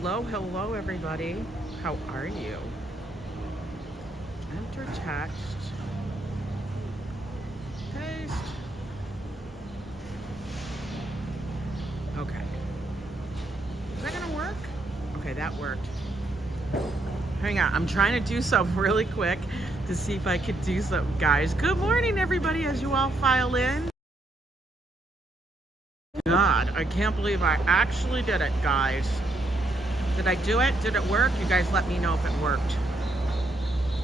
Hello, hello, everybody. How are you? Enter text. Paste. Okay. Is that gonna work? Okay, that worked. Hang on, I'm trying to do something really quick to see if I could do something, guys. Good morning, everybody, as you all file in. God, I can't believe I actually did it, guys. Did I do it? Did it work? You guys let me know if it worked.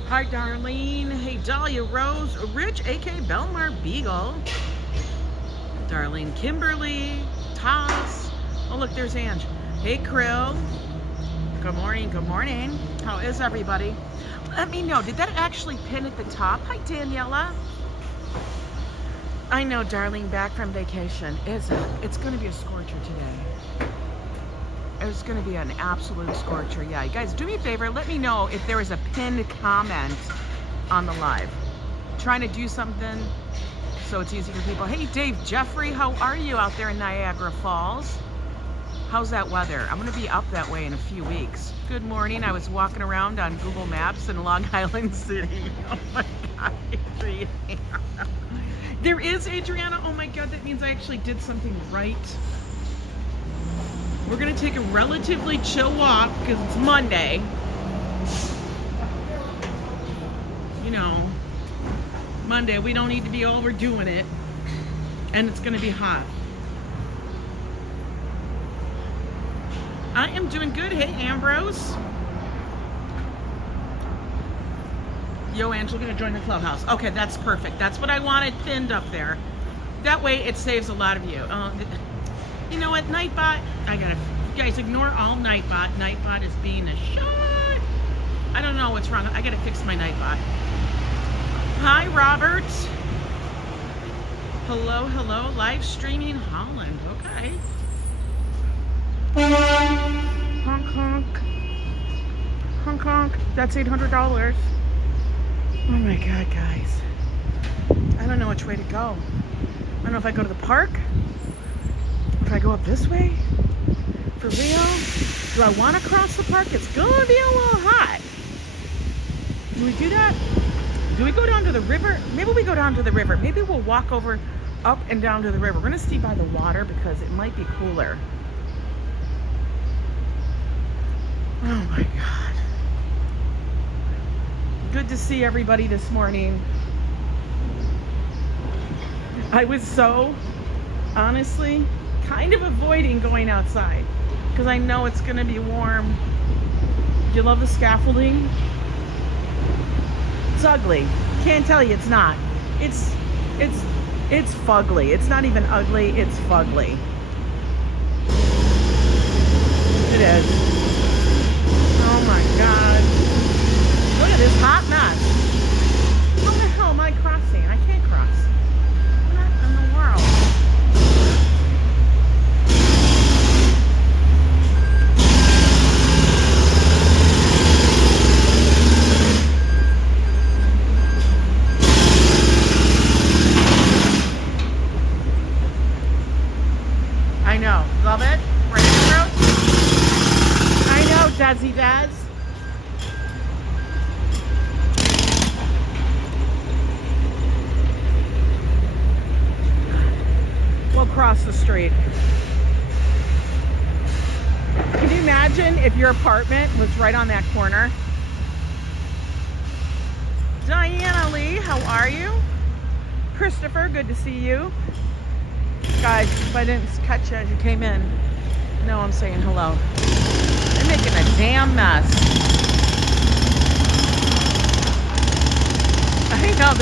Hi, Darlene. Hey, Dahlia Rose. Rich, a.k.a. Belmar Beagle. Darlene Kimberly. Toss. Oh, look, there's Ange. Hey, Krill. Good morning, good morning. How is everybody? Let me know. Did that actually pin at the top? Hi, Daniela. I know, Darlene, back from vacation. Is it? It's going to be a scorcher today. It's going to be an absolute scorcher. Yeah, you guys, do me a favor. Let me know if there is a pinned comment on the live. I'm trying to do something so it's easy for people. Hey, Dave Jeffrey, how are you out there in Niagara Falls? How's that weather? I'm going to be up that way in a few weeks. Good morning. I was walking around on Google Maps in Long Island City. Oh my God, Adriana. There is, Adriana. Oh my God, that means I actually did something right. We're going to take a relatively chill walk because it's Monday. You know, Monday, we don't need to be overdoing it. And it's going to be hot. I am doing good. Hey, Ambrose. Yo, Angela, going to join the clubhouse. Okay, that's perfect. That's what I wanted pinned up there. That way it saves a lot of you. You know what, Nightbot, you guys ignore all Nightbot. Nightbot is being a shot. I don't know what's wrong. I gotta fix my Nightbot. Hi, Robert. Hello, hello, live streaming Holland. Okay. Honk, honk. Honk, honk. That's $800. Oh my God, guys. I don't know which way to go. I don't know if I go to the park. If I go up this way, for real? Do I want to cross the park? It's gonna be a little hot. Do we do that? Do we go down to the river? Maybe we go down to the river. Maybe we'll walk over, up and down to the river. We're gonna stay by the water because it might be cooler. Oh my God. Good to see everybody this morning. I was so, honestly, kind of avoiding going outside because I know it's going to be warm. Do you love the scaffolding? It's ugly. Can't tell you it's not. It's fugly. It's not even ugly. It's fugly. It is. Oh my God. Look at this hot mess. How the hell am I crossing? I can't cross. What in the world? I know. Love it? Right in the throat? I know, Dazzy Daz. We'll cross the street. Can you imagine if your apartment was right on that corner? Diana Lee, how are you? Christopher, good to see you. Guys, if I didn't catch you as you came in, no, I'm saying hello. They're making a damn mess. I know,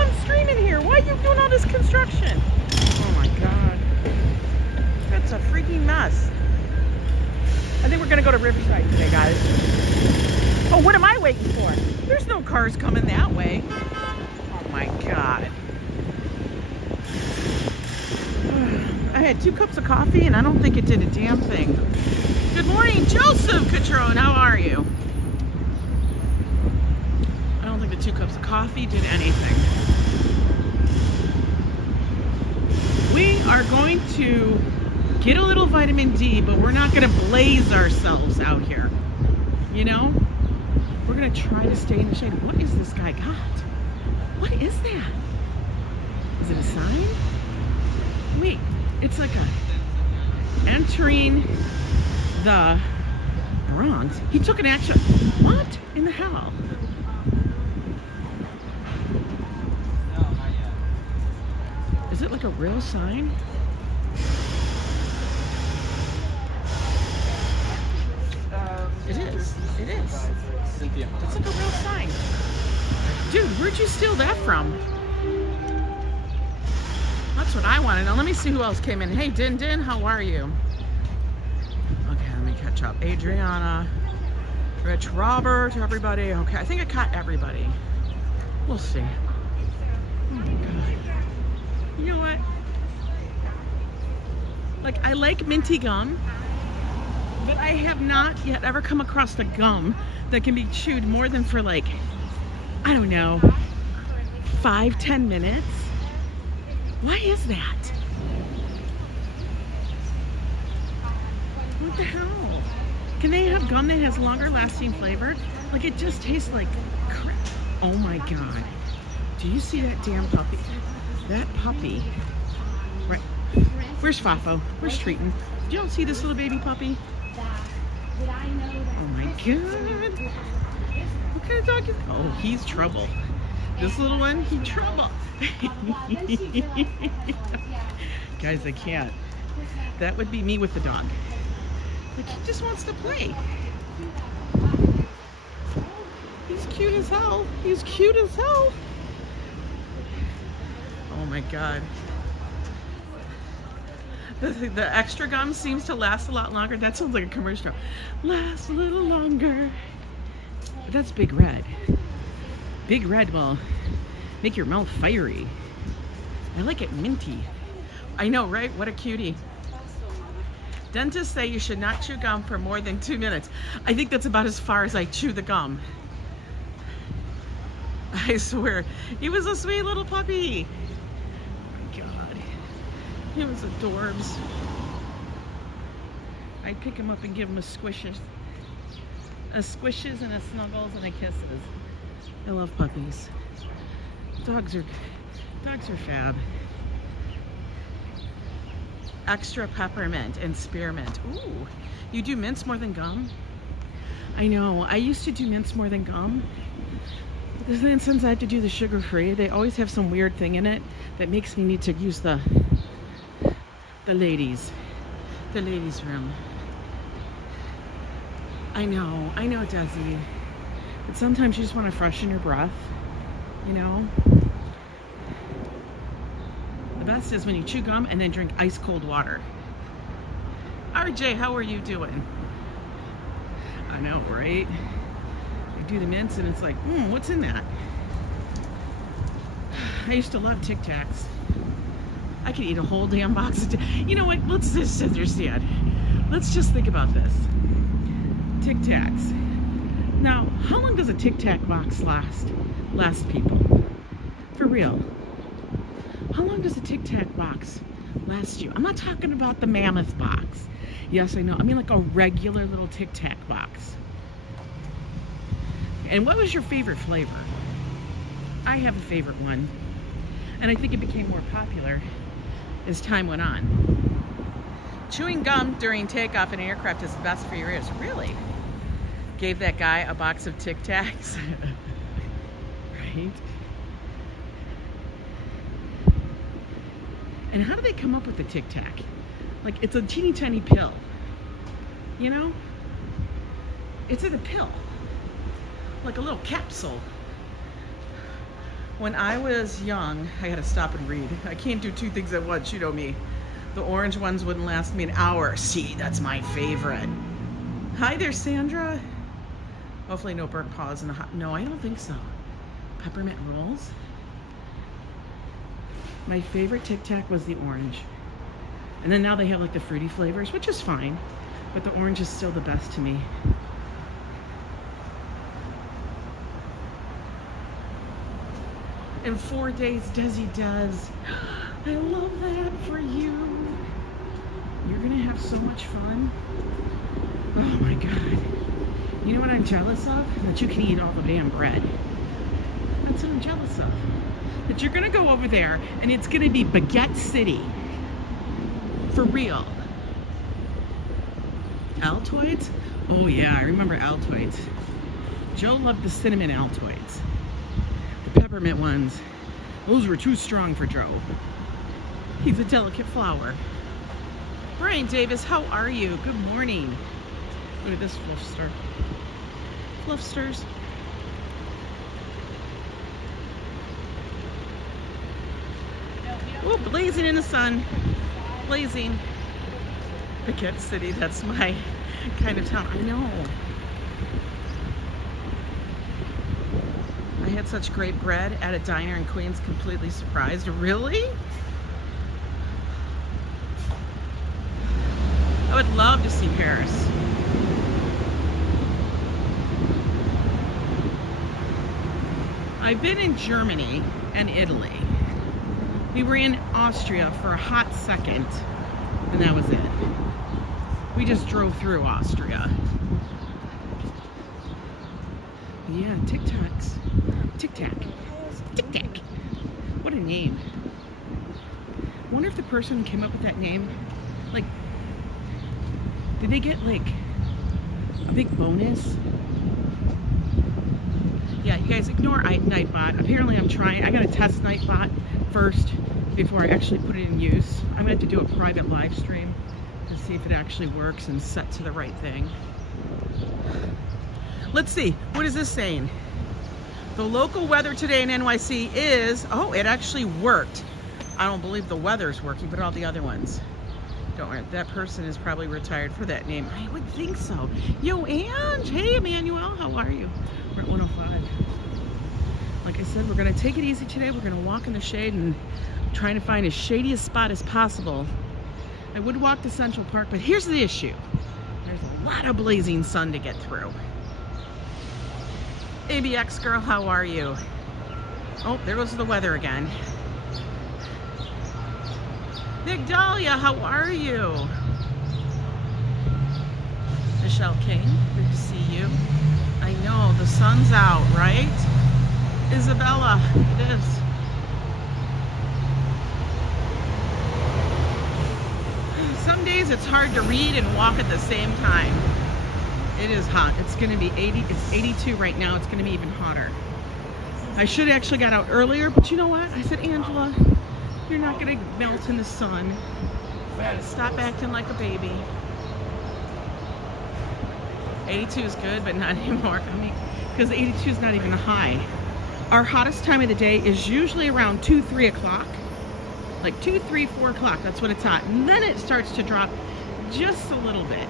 I'm streaming here. Why are you doing all this construction? Oh my God. That's a freaking mess. I think we're gonna go to Riverside today, guys. Oh, what am I waiting for? There's no cars coming that way. Oh my God. I had 2 cups of coffee and I don't think it did a damn thing. Good morning, Joseph Catrone. How are you? I don't think the 2 cups of coffee did anything. We are going to Get a little vitamin D, but we're not gonna blaze ourselves out here. You know? We're gonna try to stay in the shade. What is this guy got? What is that? Is it a sign? Wait, it's like a entering the Bronx. He took an action. What in the hell? Is it like a real sign? It is. It is. That's like a real sign. Dude, where'd you steal that from? That's what I want to know. Let me see who else came in. Hey, Din Din, how are you? Okay, let me catch up. Adriana, Rich, Robert, everybody. Okay, I think I caught everybody. We'll see. Oh my God. You know what? Like, I like minty gum, but I have not yet ever come across the gum that can be chewed more than for like, I don't know, 5-10 minutes. Why is that? What the hell? Can they have gum that has longer lasting flavor? Like, it just tastes like crap. Oh my God. Do you see that damn puppy? That puppy. Right. Where's FAFO? Where's Treatin'? You don't see this little baby puppy? Oh my God. What kind of dog is? Oh, he's trouble. This little one, he trouble. Guys, I can't. That would be me with the dog. Like, he just wants to play. He's cute as hell. He's cute as hell. Oh my God. The extra gum seems to last a lot longer. That sounds like a commercial. Last a little longer. But that's Big Red. Big Red will make your mouth fiery. I like it minty. I know, right? What a cutie. Dentists say you should not chew gum for more than 2 minutes. I think that's about as far as I chew the gum. I swear. He was a sweet little puppy. He was adorbs. I'd pick him up and give him a squishes and a snuggles and a kisses. I love puppies. Dogs are fab. Extra peppermint and spearmint. Ooh, you do mints more than gum? I know. I used to do mints more than gum. But then since I have to do the sugar-free, they always have some weird thing in it that makes me need to use the ladies' room. I know, Desi. But sometimes you just want to freshen your breath, you know? The best is when you chew gum and then drink ice cold water. RJ, how are you doing? I know, right? You do the mints and it's like, what's in that? I used to love Tic Tacs. I could eat a whole damn box of You know what? Let's just understand. Let's just think about this. Tic Tacs. Now, how long does a Tic Tac box last? Last, people. For real. How long does a Tic Tac box last you? I'm not talking about the mammoth box. Yes, I know. I mean like a regular little Tic Tac box. And what was your favorite flavor? I have a favorite one. And I think it became more popular as time went on. Chewing gum during takeoff in an aircraft is best for your ears. Really? Gave that guy a box of Tic Tacs. Right? And how do they come up with the Tic Tac? Like, it's a teeny tiny pill. You know? It's in a pill. Like a little capsule. When I was young, I had to stop and read. I can't do two things at once, you know me. The orange ones wouldn't last me an hour. See, that's my favorite. Hi there, Sandra. Hopefully no burnt paws in the hot. No, I don't think so. Peppermint rolls. My favorite Tic Tac was the orange. And then now they have like the fruity flavors, which is fine. But the orange is still the best to me. In 4 days, Desi does. I love that for you. You're gonna so much fun. Oh my God. You know what I'm jealous of? That you can eat all the damn bread. That's what I'm jealous of. That you're gonna go over there and it's gonna be Baguette City. For real. Altoids? Oh yeah, I remember Altoids. Joe loved the cinnamon Altoids. The peppermint ones, those were too strong for Joe. He's a delicate flower. Brian Davis, how are you? Good morning. Look at this fluffster. Fluffsters. Oh, blazing in the sun. Blazing. Baguette City, that's my kind of town. I know. I had such great bread at a diner in Queens, completely surprised. Really? I would love to see Paris. I've been in Germany and Italy. We were in Austria for a hot second, and that was it. We just drove through Austria. Yeah, TikToks. Tic-tac. Tic-tac. What a name. I wonder if the person who came up with that name, like, did they get, like, a big bonus? Yeah, you guys ignore Nightbot. Apparently I'm trying. I gotta test Nightbot first before I actually put it in use. I'm gonna have to do a private live stream to see if it actually works and set to the right thing. Let's see, what is this saying? The local weather today in NYC is, oh, it actually worked. I don't believe the weather's working, but all the other ones. Don't worry, that person is probably retired for that name. I would think so. Yo, Ange, hey, Emmanuel, how are you? We're at 105. Like I said, we're gonna take it easy today. We're gonna walk in the shade and trying to find as shady a spot as possible. I would walk to Central Park, but here's the issue. There's a lot of blazing sun to get through. ABX girl, how are you? Oh, there goes the weather again. Nick Dahlia, how are you? Michelle King, good to see you. I know, the sun's out, right? Isabella, it is. Some days it's hard to read and walk at the same time. It is hot. It's gonna be 80, it's 82 right now. It's gonna be even hotter. I should have actually got out earlier, but you know what? I said, Angela, you're not gonna melt in the sun. Stop acting like a baby. 82 is good, but not anymore. I mean, because 82 is not even a high. Our hottest time of the day is usually around 2, 3 o'clock. Like 2, 3, 4 o'clock, that's when it's hot. And then it starts to drop just a little bit.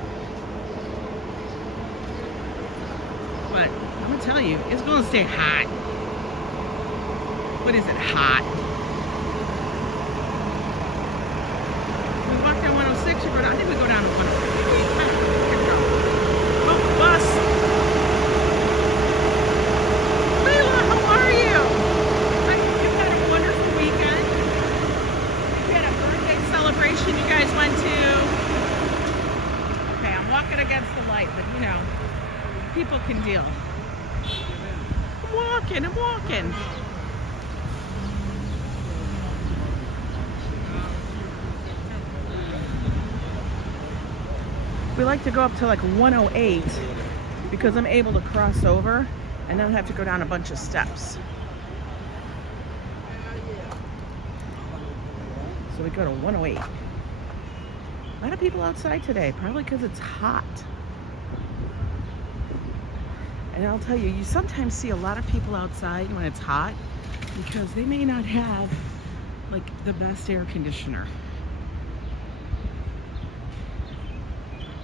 But I'm gonna tell you, it's gonna stay hot. What is it, hot? We walk down 106, I think we go down to 106. Oh, bus. Lila, how are you? You had a wonderful weekend. You had a birthday celebration you guys went to. Okay, I'm walking against the light, but you know, people can deal. I'm walking. We like to go up to like 108 because I'm able to cross over and not have to go down a bunch of steps. So we go to 108. A lot of people outside today, probably because it's hot. And I'll tell you, you sometimes see a lot of people outside when it's hot because they may not have like the best air conditioner.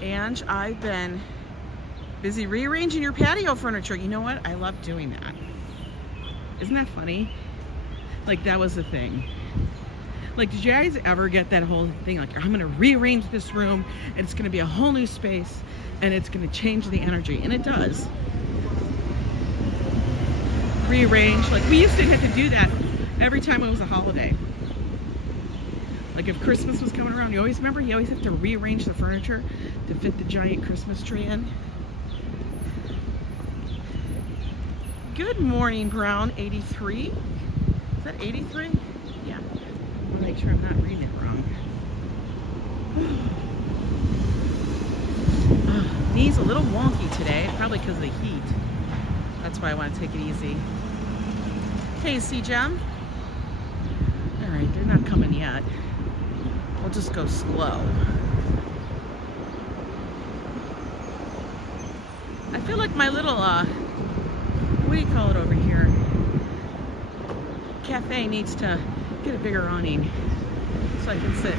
And I've been busy rearranging your patio furniture. You know what? I love doing that. Isn't that funny? Like that was the thing. Like, did you guys ever get that whole thing? Like, I'm gonna rearrange this room and it's gonna be a whole new space and it's gonna change the energy. And it does. Rearrange. Like we used to have to do that every time it was a holiday. Like if Christmas was coming around, you always remember you always have to rearrange the furniture to fit the giant Christmas tree in. Good morning, Brown 83. Is that 83? Yeah. I want to make sure I'm not reading it wrong. Knee's a little wonky today, probably because of the heat. That's why I want to take it easy. Hey, C-Gem. Alright, they're not coming yet. We'll just go slow. I feel like my little, what do you call it over here? Cafe needs to get a bigger awning so I can sit.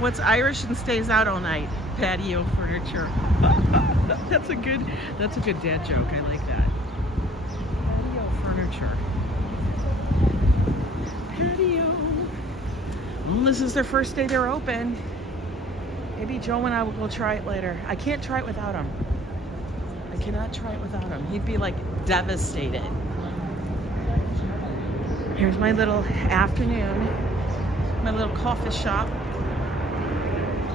What's Irish and stays out all night? Patio furniture. That's a good dad joke. I like that. Patio furniture. Patio. Well, this is their first day they're open. Maybe Joe and I will go try it later. I can't try it without him. I cannot try it without him. He'd be like devastated. Here's my little afternoon. My little coffee shop.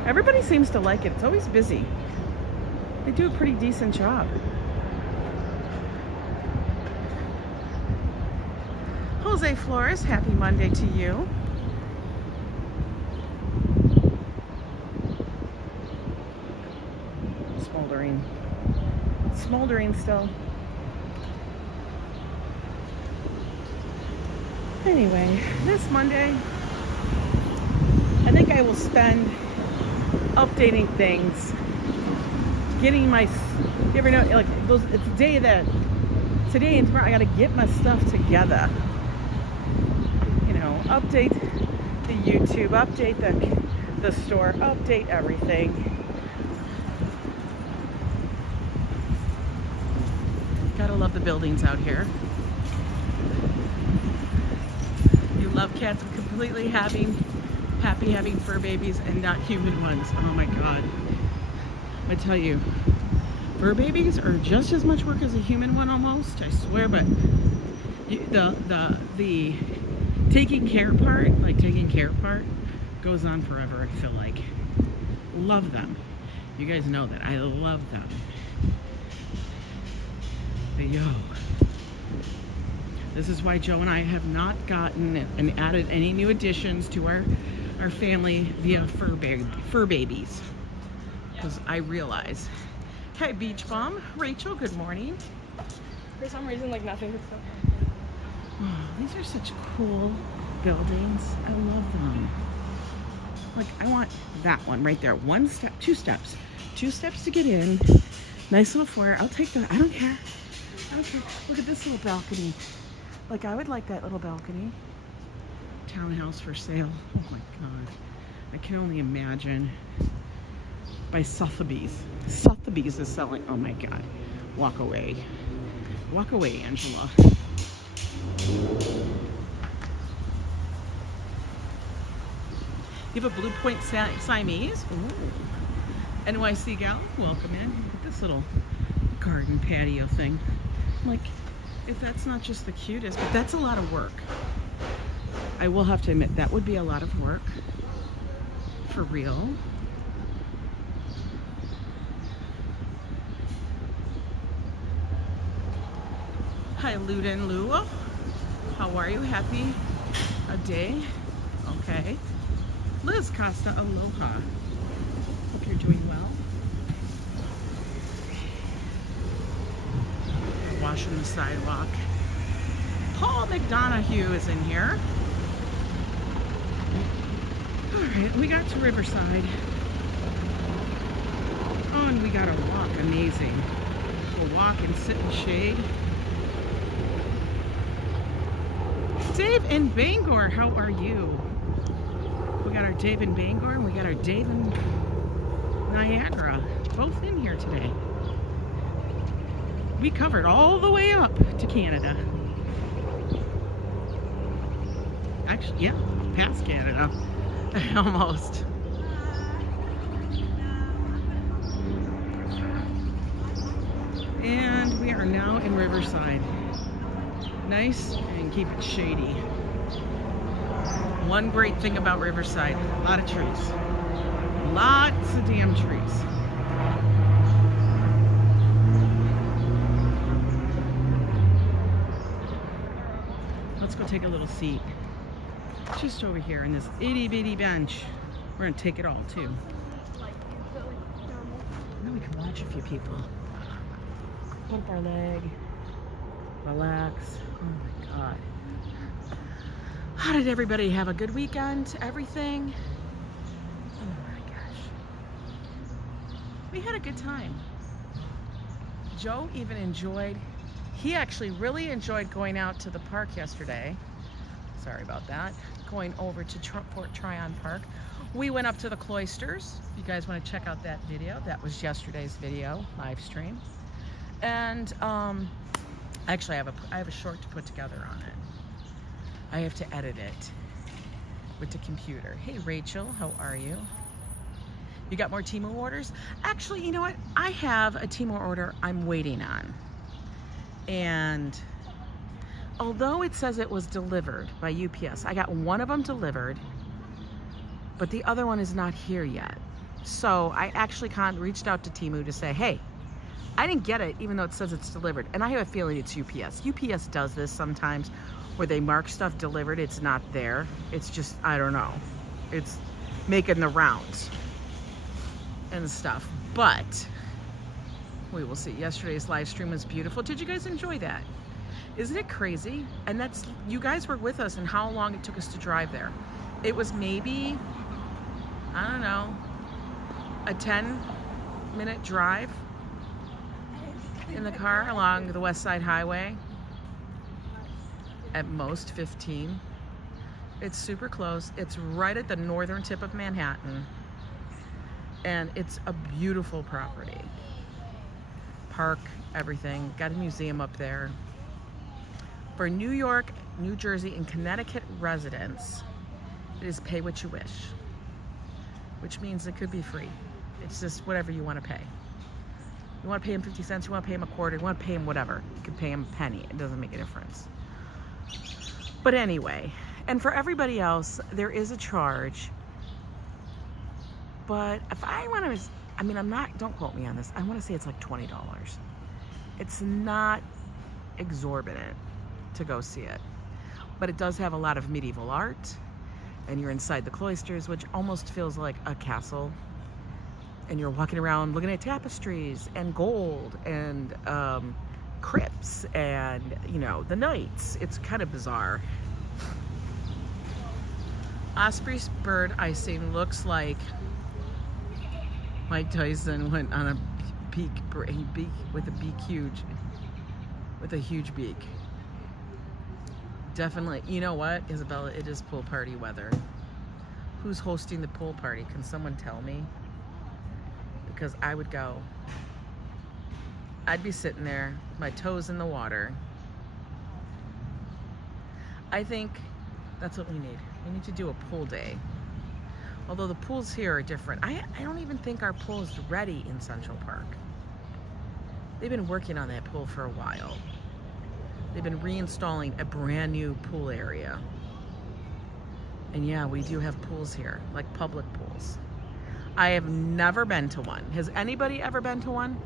Everybody seems to like it. It's always busy. They do a pretty decent job. Jose Flores, happy Monday to you. Smoldering. Smoldering still. Anyway, this Monday, I think I will spend updating things, getting my, you ever know, like those, it's a day that, today and tomorrow I gotta get my stuff together. You know, update the YouTube, update the store, update everything. Gotta love the buildings out here. You love cats completely happy having fur babies and not human ones. Oh my God. I tell you, fur babies are just as much work as a human one almost, I swear, but the taking care part goes on forever, I feel like. Love them. You guys know that. I love them. But yo, this is why Joe and I have not gotten and added any new additions to our family via fur babies. Because I realize. Hey, Beach Bum. Rachel, good morning. For some reason, like nothing could stop. Oh, these are such cool buildings. I love them. Like, I want that one right there. One step, two steps. 2 steps to get in. Nice little foyer. I'll take that. I don't care. I don't care. Look at this little balcony. Like, I would like that little balcony. Townhouse for sale. Oh my God. I can only imagine. By Sotheby's. Sotheby's is selling. Oh my God. Walk away. Walk away, Angela. You have a Blue Point Siamese? Ooh. NYC gal, welcome in. Look at this little garden patio thing. Like, if that's not just the cutest, but that's a lot of work. I will have to admit, that would be a lot of work. For real. Hi, Luden Lua. How are you? Happy a day? Okay. Liz Costa, aloha. Hope you're doing well. Washing the sidewalk. Paul McDonough is in here. Alright, we got to Riverside. Oh, and we got a walk. Amazing. We'll walk and sit in the shade. Dave in Bangor, how are you? We got our Dave in Bangor and we got our Dave in Niagara. Both in here today. We covered all the way up to Canada. Actually, yeah, past Canada. Almost. And we are now in Riverside. Nice and keep it shady. One great thing about Riverside, a lot of trees. Lots of damn trees. Let's go take a little seat. Just over here in this itty bitty bench. We're gonna take it all too. Then we can watch a few people. Put up our leg. Relax. Oh my God. How did everybody have a good weekend? Everything? Oh my gosh. We had a good time. Joe even enjoyed, he actually really enjoyed going out to the park yesterday. Sorry about that. Going over to Fort Tryon Park. We went up to the cloisters. If you guys want to check out that video, that was yesterday's video, live stream. And actually I have a short to put together on it. I have to edit it with the computer. Hey Rachel, how are you? You got more Temu orders? Actually, you know what? I have a Temu order I'm waiting on. And although it says it was delivered by UPS, I got one of them delivered, but the other one is not here yet. So I actually reached out to Temu to say, hey, I didn't get it even though it says it's delivered. And I have a feeling it's UPS. UPS does this sometimes where they mark stuff delivered, it's not there. It's just, I don't know. It's making the rounds and stuff. But we will see. Yesterday's live stream was beautiful. Did you guys enjoy that? Isn't it crazy? And that's, you guys were with us and how long it took us to drive there. It was maybe, I don't know, a 10-minute drive in the car along the West Side Highway. At most 15. It's super close. It's right at the northern tip of Manhattan. And it's a beautiful property. Park, everything. Got a museum up there. For New York, New Jersey, and Connecticut residents, it is pay what you wish. Which means it could be free. It's just whatever you want to pay. You want to pay him 50 cents, you want to pay him a quarter, you want to pay him whatever. You can pay him a penny. It doesn't make a difference. But anyway, and for everybody else, there is a charge. But if I want to, I mean, don't quote me on this. I want to say it's like $20. It's not exorbitant to go see it. But it does have a lot of medieval art. And you're inside the cloisters, which almost feels like a castle. And you're walking around looking at tapestries and gold and crypts and, you know, the knights. It's kind of bizarre. Osprey's bird icing looks like Mike Tyson went on a beak with a huge beak. Definitely. You know what, Isabella? It is pool party weather. Who's hosting the pool party? Can someone tell me? Because I would go. I'd be sitting there, my toes in the water. I think that's what we need. We need to do a pool day. Although the pools here are different. I don't even think our pool is ready in Central Park. They've been working on that pool for a while. They've been reinstalling a brand new pool area. And yeah, we do have pools here, like public pools. I have never been to one. Has anybody ever been to one?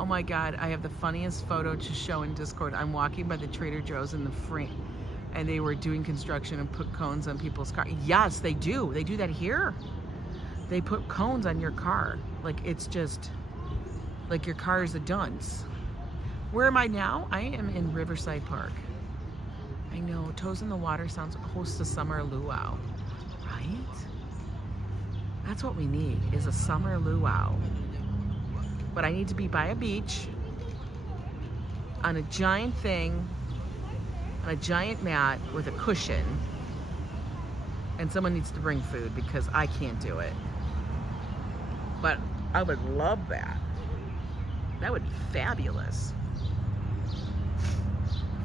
Oh my God, I have the funniest photo to show in Discord. I'm walking by the Trader Joe's in the front, and they were doing construction and put cones on people's cars. Yes, they do. They do that here. They put cones on your car. Like, it's just, like your car is a dunce. Where am I now? I am in Riverside Park. I know, toes in the water sounds host a summer luau, right? That's what we need, is a summer luau. But I need to be by a beach, on a giant thing, on a giant mat with a cushion, and someone needs to bring food because I can't do it. But I would love that. That would be fabulous.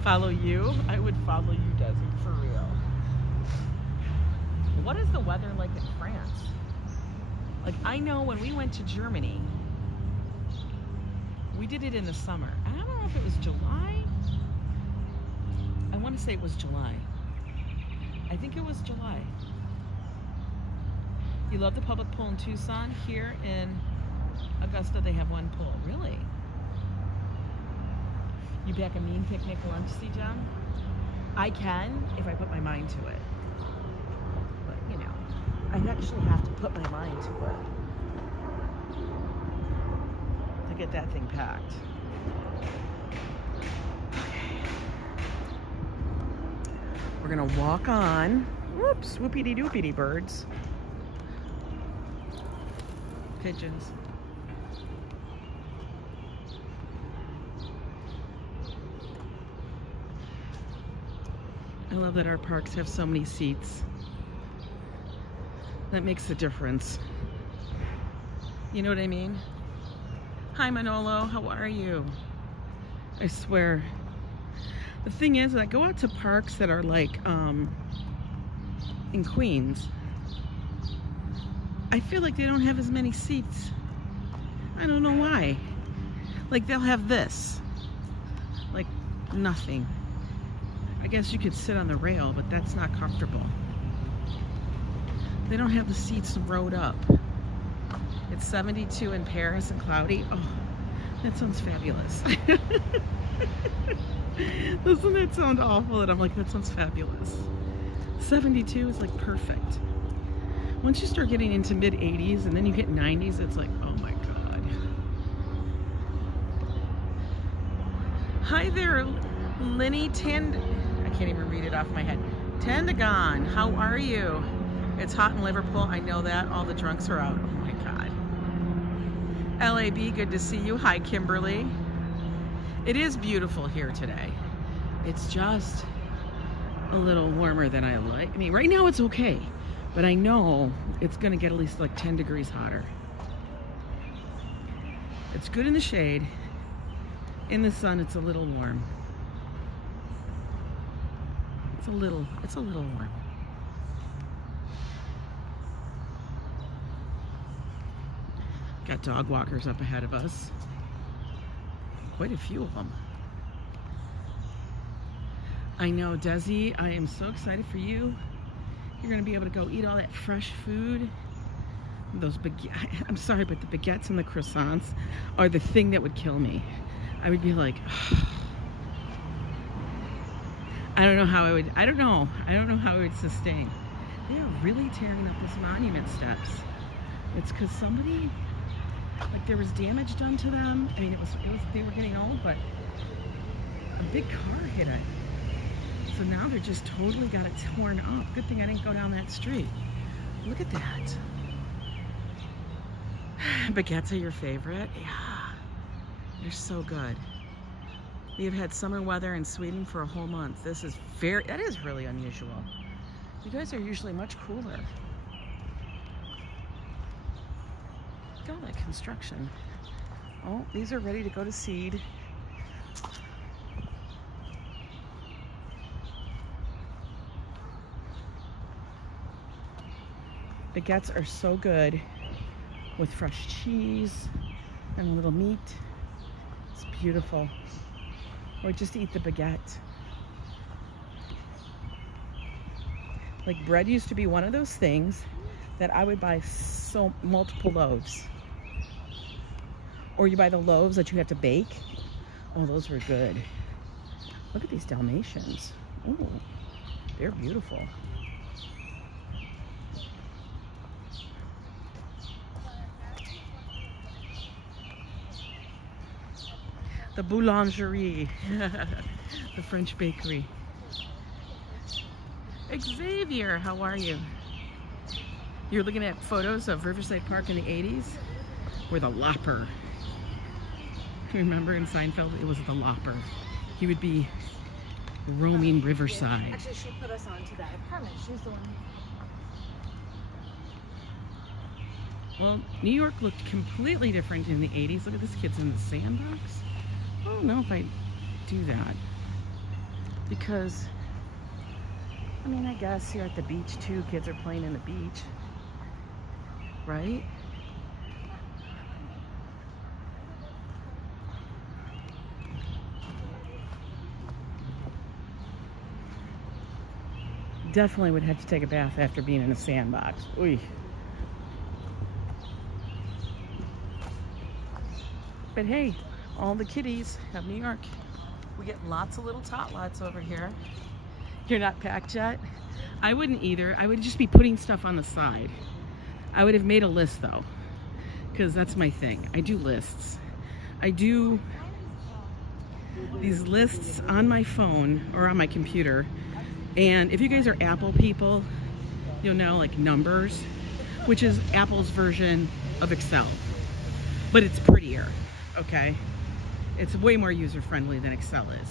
Follow you? I would follow you, Desi, for real. What is the weather like in France? Like, I know when we went to Germany, we did it in the summer. I don't know if it was July. I want to say it was July. I think it was July. You love the public pool in Tucson? Here in Augusta, they have one pool. Really? You back a mean picnic lunch, CJ? I can if I put my mind to it. But, you know, I actually have to put my mind to it to get that thing packed. Okay. We're going to walk on. Whoops, whoopity-doopity birds. Pigeons. I love that our parks have so many seats. That makes the difference. You know what I mean? Hi Manolo, how are you? I swear. The thing is, I go out to parks that are like in Queens. I feel like they don't have as many seats. I don't know why. Like they'll have this. Like nothing. I guess you could sit on the rail, but that's not comfortable. They don't have the seats rowed up. It's 72 in Paris and cloudy. Oh, that sounds fabulous. Doesn't that sound awful? And I'm like, that sounds fabulous. 72 is like perfect. Once you start getting into mid 80s and then you hit 90s, it's like, oh my God. Hi there, Lenny I can't even read it off my head. Tandagon, how are you? It's hot in Liverpool. I know that. All the drunks are out. Oh my God. LAB, good to see you. Hi, Kimberly. It is beautiful here today. It's just a little warmer than I like. I mean, right now it's okay, but I know it's going to get at least like 10 degrees hotter. It's good in the shade. In the sun, it's a little warm. It's a little warm. Got dog walkers up ahead of us. Quite a few of them. I know, Desi, I am so excited for you. You're gonna be able to go eat all that fresh food. Those I'm sorry, but the baguettes and the croissants are the thing that would kill me. I would be like, I don't know how I would, I don't know how I would sustain. They are really tearing up this monument steps. It's because somebody, like there was damage done to them. I mean, it was they were getting old, but a big car hit it. So now they're just totally got it torn up. Good thing I didn't go down that street. Look at that. Baguettes are your favorite? Yeah, they're so good. We have had summer weather in Sweden for a whole month. That is really unusual. You guys are usually much cooler. Look at all that construction. Oh, these are ready to go to seed. Baguettes are so good with fresh cheese and a little meat. It's beautiful. Or just eat the baguette. Like bread used to be one of those things that I would buy multiple loaves. Or you buy the loaves that you have to bake. Oh, those were good. Look at these Dalmatians. Oh, they're beautiful. The boulangerie, the French bakery. Xavier, how are you? You're looking at photos of Riverside Park in the 80s? Or the Lopper. Remember in Seinfeld, it was the Lopper. He would be roaming Riverside. Actually, she put us onto that apartment. She's the one. Well, New York looked completely different in the 80s. Look at this kid's in the sandbox. I don't know if I'd do that. Because, I mean, I guess here at the beach too, kids are playing in the beach. Right? Definitely would have to take a bath after being in a sandbox. Oy. But hey, all the kitties of New York. We get lots of little tot lots over here. You're not packed yet? I wouldn't either. I would just be putting stuff on the side. I would have made a list though, because that's my thing. I do lists. I do these lists on my phone or on my computer. And if you guys are Apple people, you'll know like Numbers, which is Apple's version of Excel, but it's prettier, okay? It's way more user-friendly than Excel is.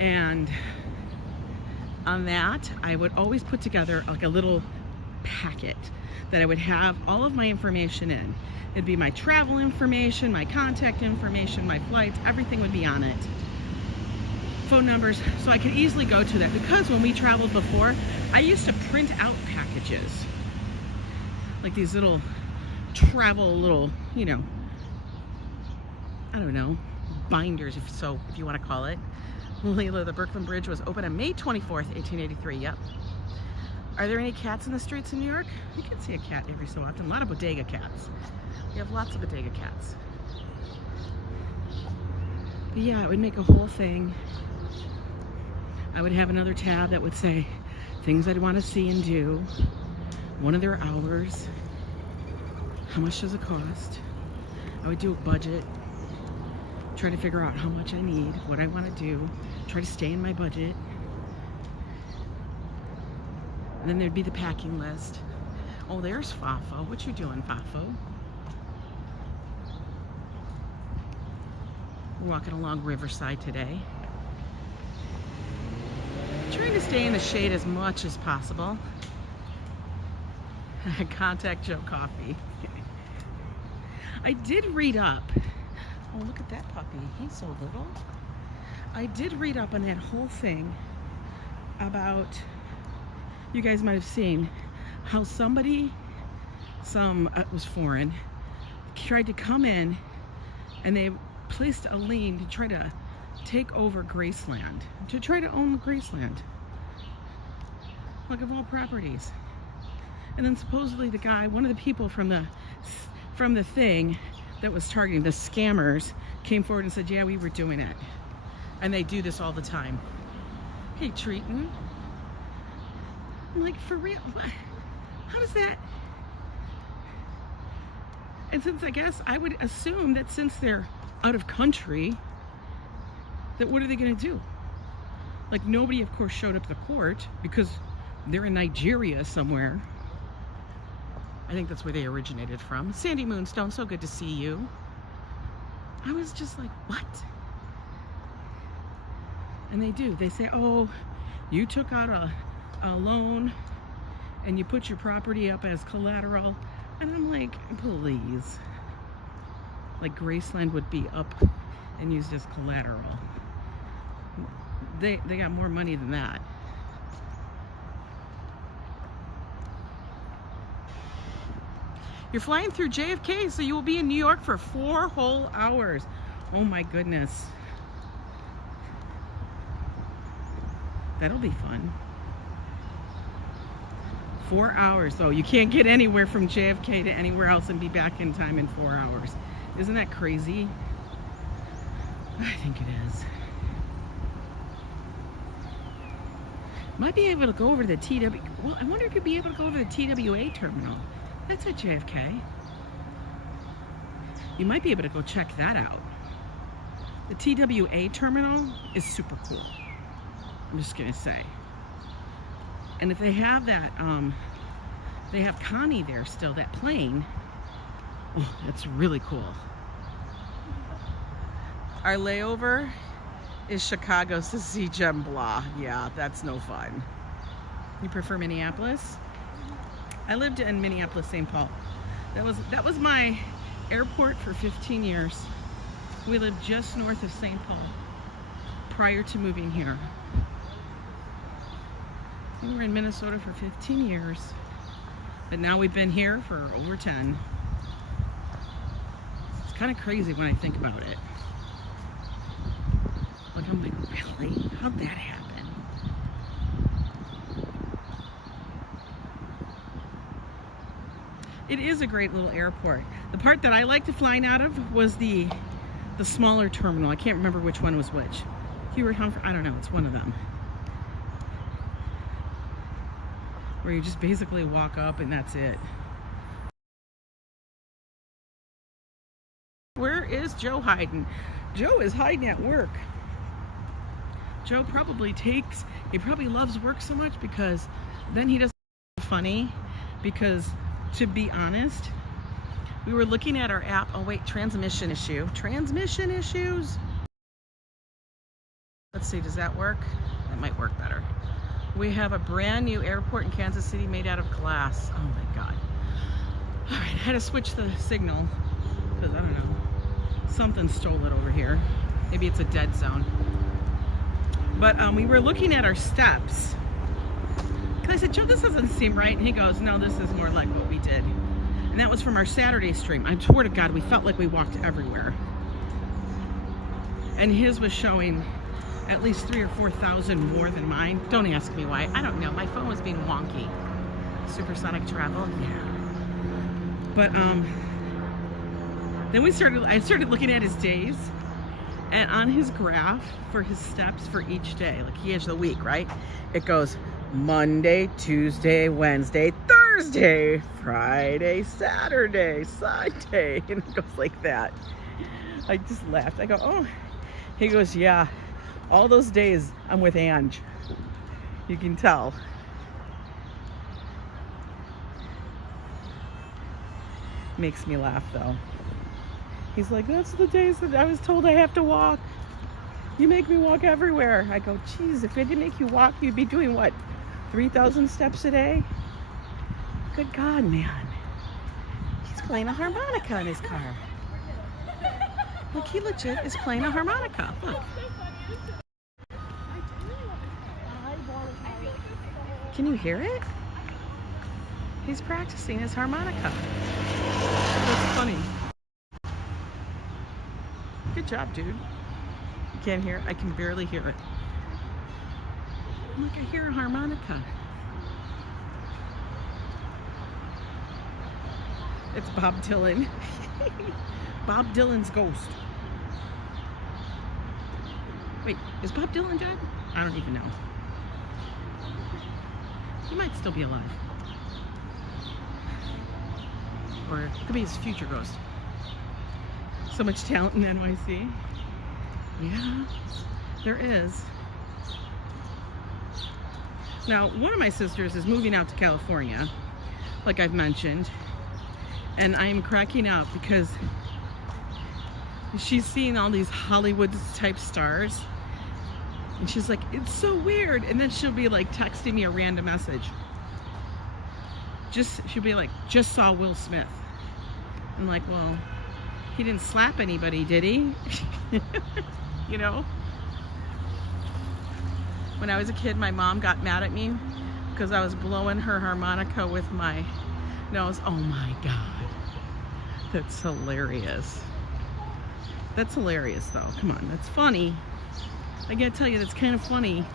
And on that, I would always put together like a little packet that I would have all of my information in. It'd be my travel information, my contact information, my flights, everything would be on it. Phone numbers, so I could easily go to that. Because when we traveled before, I used to print out packages. Like these little travel little, you know, I don't know, binders, if you want to call it. Lila, the Brooklyn Bridge was open on May 24th, 1883, yep. Are there any cats in the streets in New York? You can see a cat every so often. A lot of bodega cats. We have lots of bodega cats. But yeah, it would make a whole thing. I would have another tab that would say things I'd want to see and do, one of their hours, how much does it cost. I would do a budget, try to figure out how much I need, what I want to do, try to stay in my budget. And then there'd be the packing list. Oh, there's FAFO. What you doing, FAFO? We're walking along Riverside today. Trying to stay in the shade as much as possible. Contact Joe Coffee. I did read up. Oh, look at that puppy. He's so little. I did read up on that whole thing about, you guys might have seen, how somebody, it was foreign, tried to come in and they placed a lien to try to take over Graceland, to try to own Graceland, like of all properties. And then supposedly the guy, one of the people from the thing that was targeting, the scammers, came forward and said, yeah, we were doing it. And they do this all the time. Hey, Treaton. I'm like, for real? What? How does that? And since I guess I would assume that since they're out of country, that what are they going to do? Like, nobody, of course, showed up at the court because they're in Nigeria somewhere. I think that's where they originated from. Sandy Moonstone, so good to see you. I was just like, what? And they do. They say, oh, you took out a loan and you put your property up as collateral. And I'm like, please. Like Graceland would be up and used as collateral. They got more money than that. You're flying through JFK, so you will be in New York for 4 whole hours. Oh my goodness. That'll be fun. 4 hours though. You can't get anywhere from JFK to anywhere else and be back in time in 4 hours. Isn't that crazy? I think it is. Might be able to go over to the TW. Well, I wonder if you'd be able to go over to the TWA terminal. That's at JFK. You might be able to go check that out. The TWA terminal is super cool. I'm just gonna say. And if they have that, they have Connie there still, that plane. Oh, that's really cool. Our layover is Chicago to see Gem Blah. Yeah, that's no fun. You prefer Minneapolis? I lived in Minneapolis, St. Paul. That was my airport for 15 years. We lived just north of St. Paul prior to moving here. We were in Minnesota for 15 years, but now we've been here for over 10. It's kind of crazy when I think about it. Like, I'm like, really? How'd that happen? It is a great little airport. The part that I liked flying out of was the smaller terminal. I can't remember which one was which. Hewlett Humphrey, I don't know, it's one of them. Where you just basically walk up and that's it. Where is Joe hiding? Joe is hiding at work. Joe probably he probably loves work so much because then he doesn't funny, because to be honest, we were looking at our app. Oh wait, transmission issues. Let's see, does that work? That might work better. We have a brand new airport in Kansas City made out of glass. Oh my God. All right, I had to switch the signal because I don't know, something stole it over here. Maybe it's a dead zone. But we were looking at our steps. And I said, Joe, this doesn't seem right. And he goes, no, this is more like what we did. And that was from our Saturday stream. I swear to God, we felt like we walked everywhere. And his was showing at least 3,000 or 4,000 more than mine. Don't ask me why. I don't know. My phone was being wonky. Supersonic travel, yeah. But then I started looking at his days. And on his graph for his steps for each day, like he has the week, right? It goes Monday, Tuesday, Wednesday, Thursday, Friday, Saturday, Sunday, and it goes like that. I just laughed. I go, oh. He goes, yeah, all those days I'm with Ange. You can tell. Makes me laugh though. He's like, that's the days that I was told I have to walk. You make me walk everywhere. I go, geez, if I didn't make you walk, you'd be doing what? 3,000 steps a day? Good God, man. He's playing a harmonica in his car. Look, he legit is playing a harmonica. Look. Can you hear it? He's practicing his harmonica. That's funny. Good job, dude. You can't hear it? I can barely hear it. Look, I hear a harmonica. It's Bob Dylan. Bob Dylan's ghost. Wait, is Bob Dylan dead? I don't even know. He might still be alive. Or it could be his future ghost. So much talent in NYC. Yeah, there is. Now, one of my sisters is moving out to California, like I've mentioned, and I am cracking up because she's seeing all these Hollywood type stars, and she's like, it's so weird, and then she'll be like texting me a random message. She'll be like, just saw Will Smith. I'm like, well, he didn't slap anybody, did he? You know? When I was a kid, my mom got mad at me because I was blowing her harmonica with my nose. Oh my God. That's hilarious. That's hilarious though. Come on, that's funny. I gotta tell you, that's kind of funny.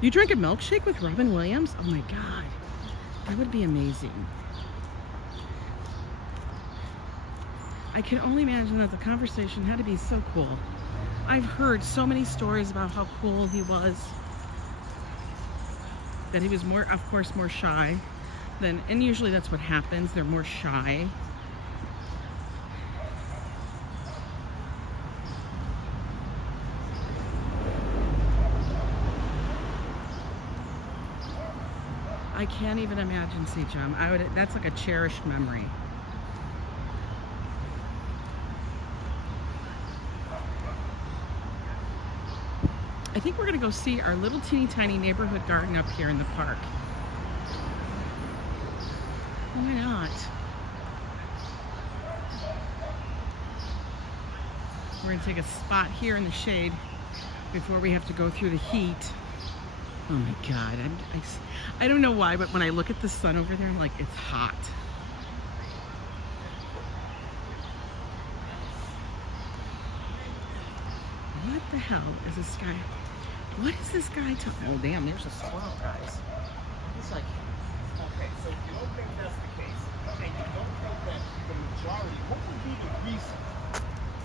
You drink a milkshake with Robin Williams? Oh my God, that would be amazing. I can only imagine that the conversation had to be so cool. I've heard so many stories about how cool he was. That he was more, of course, more shy than, and usually that's what happens, they're more shy. I can't even imagine CJM. That's like a cherished memory. I think we're gonna go see our little teeny tiny neighborhood garden up here in the park. Why not? We're gonna take a spot here in the shade before we have to go through the heat. Oh my God, I don't know why, but when I look at the sun over there, I'm like, it's hot. What the hell is this guy? What is this guy talking? Oh damn, there's a squirrel, guys. He's like, okay, so you don't think that's the case, and you don't think that the majority, what would be the reason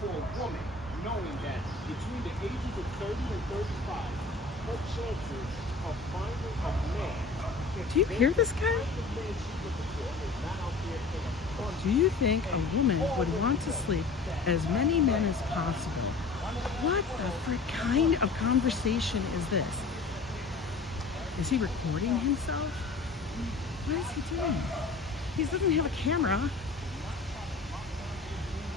for a woman knowing that between the ages of 30 and 35, her chances of finding a man. Do you hear this guy? Do you think a woman would want to sleep as many men as possible? What the frick kind of conversation is this? Is he recording himself? What is he doing? He doesn't have a camera.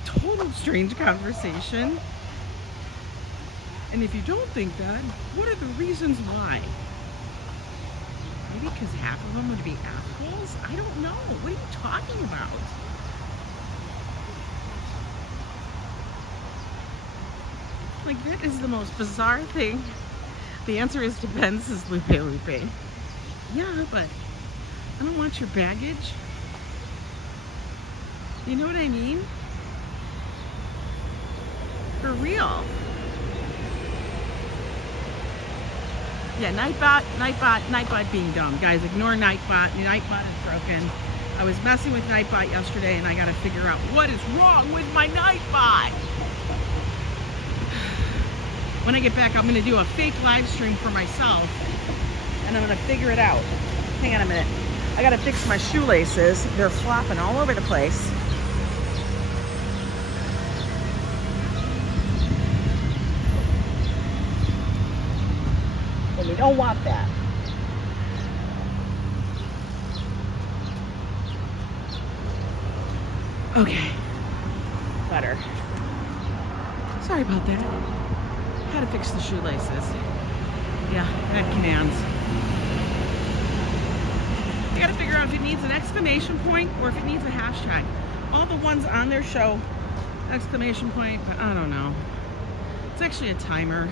Total strange conversation. And if you don't think that, what are the reasons why? Maybe because half of them would be assholes? I don't know. What are you talking about? Like, that is the most bizarre thing. The answer is depends, is Lupe. Yeah, but I don't want your baggage. You know what I mean? For real. Yeah, Nightbot being dumb. Guys, ignore Nightbot. Nightbot is broken. I was messing with Nightbot yesterday and I gotta figure out what is wrong with my Nightbot. When I get back, I'm gonna do a fake live stream for myself and I'm gonna figure it out. Hang on a minute. I gotta fix my shoelaces. They're flopping all over the place. And we don't want that. Okay. Better. Sorry about that. Had to fix the shoelaces. Yeah, I had commands. I gotta figure out if it needs an exclamation point or if it needs a hashtag. All the ones on there show exclamation point, but I don't know. It's actually a timer.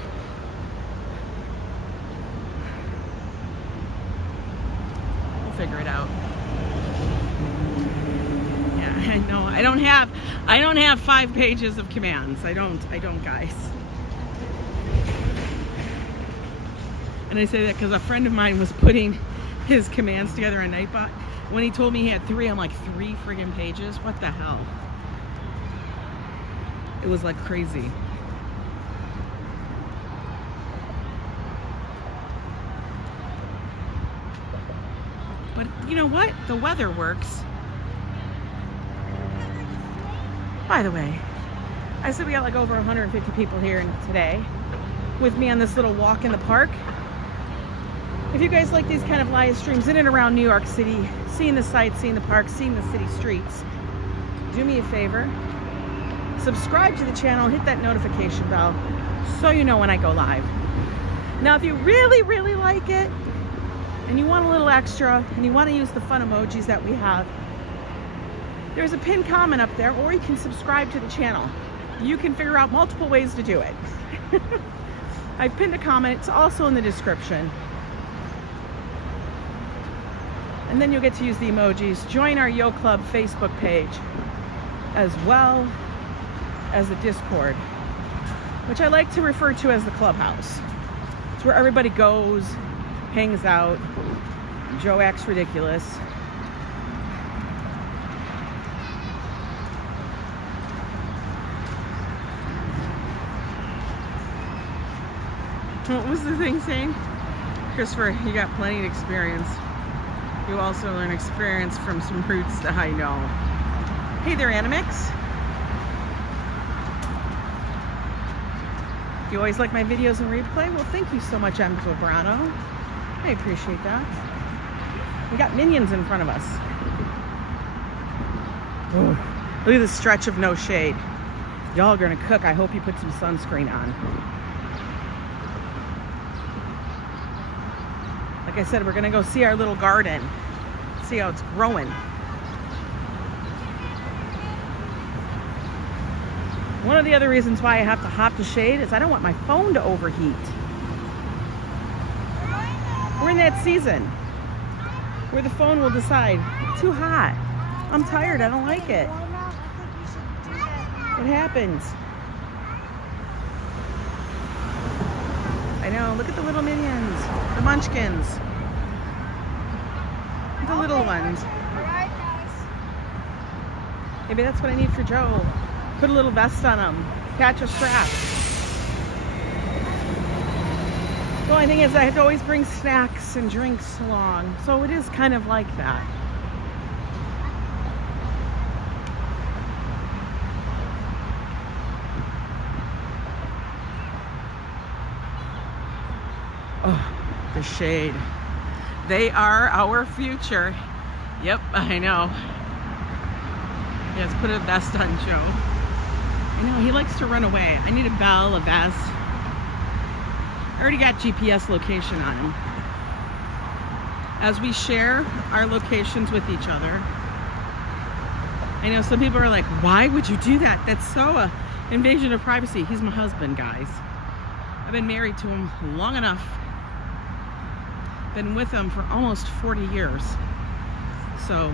We'll figure it out. Yeah, I know. I don't have 5 pages of commands. I don't, guys. And I say that because a friend of mine was putting his commands together on Nightbot. When he told me he had 3, I'm like, 3 friggin' pages? What the hell? It was like crazy. But you know what? The weather works. By the way, I said we got like over 150 people here today with me on this little walk in the park. If you guys like these kind of live streams in and around New York City, seeing the sights, seeing the parks, seeing the city streets, do me a favor. Subscribe to the channel, hit that notification bell so you know when I go live. Now, if you really, really like it and you want a little extra and you want to use the fun emojis that we have, there's a pinned comment up there, or you can subscribe to the channel. You can figure out multiple ways to do it. I pinned a comment. It's also in the description. And then you'll get to use the emojis. Join our Yo Club Facebook page, as well as the Discord, which I like to refer to as the clubhouse. It's where everybody goes, hangs out. Joe acts ridiculous. What was the thing saying? Christopher, you got plenty of experience. You also learn experience from some roots that I know. Hey there, Animix. You always like my videos in replay? Well, thank you so much, M. Sobrano. I appreciate that. We got minions in front of us. Ooh, look at this stretch of no shade. Y'all are gonna cook. I hope you put some sunscreen on. Like I said, we're gonna go see our little garden, see how it's growing. One of the other reasons why I have to hop to shade is I don't want my phone to overheat. We're in that season where the phone will decide, it's too hot. I'm tired, I don't like it. What happens? know. Look at the little minions, the munchkins, the little ones. All right, guys. Maybe that's what I need for Joe. Put a little vest on him, catch a strap. The only thing is I have to always bring snacks and drinks along, so it is kind of like that. Oh, the shade. They are our future. Yep, I know. Yes, put a vest on Joe. I know, he likes to run away. I need a bell, a vest. I already got GPS location on him. As we share our locations with each other. I know some people are like, why would you do that? That's so invasion of privacy. He's my husband, guys. I've been married to him long enough. Been with him for almost 40 years. So,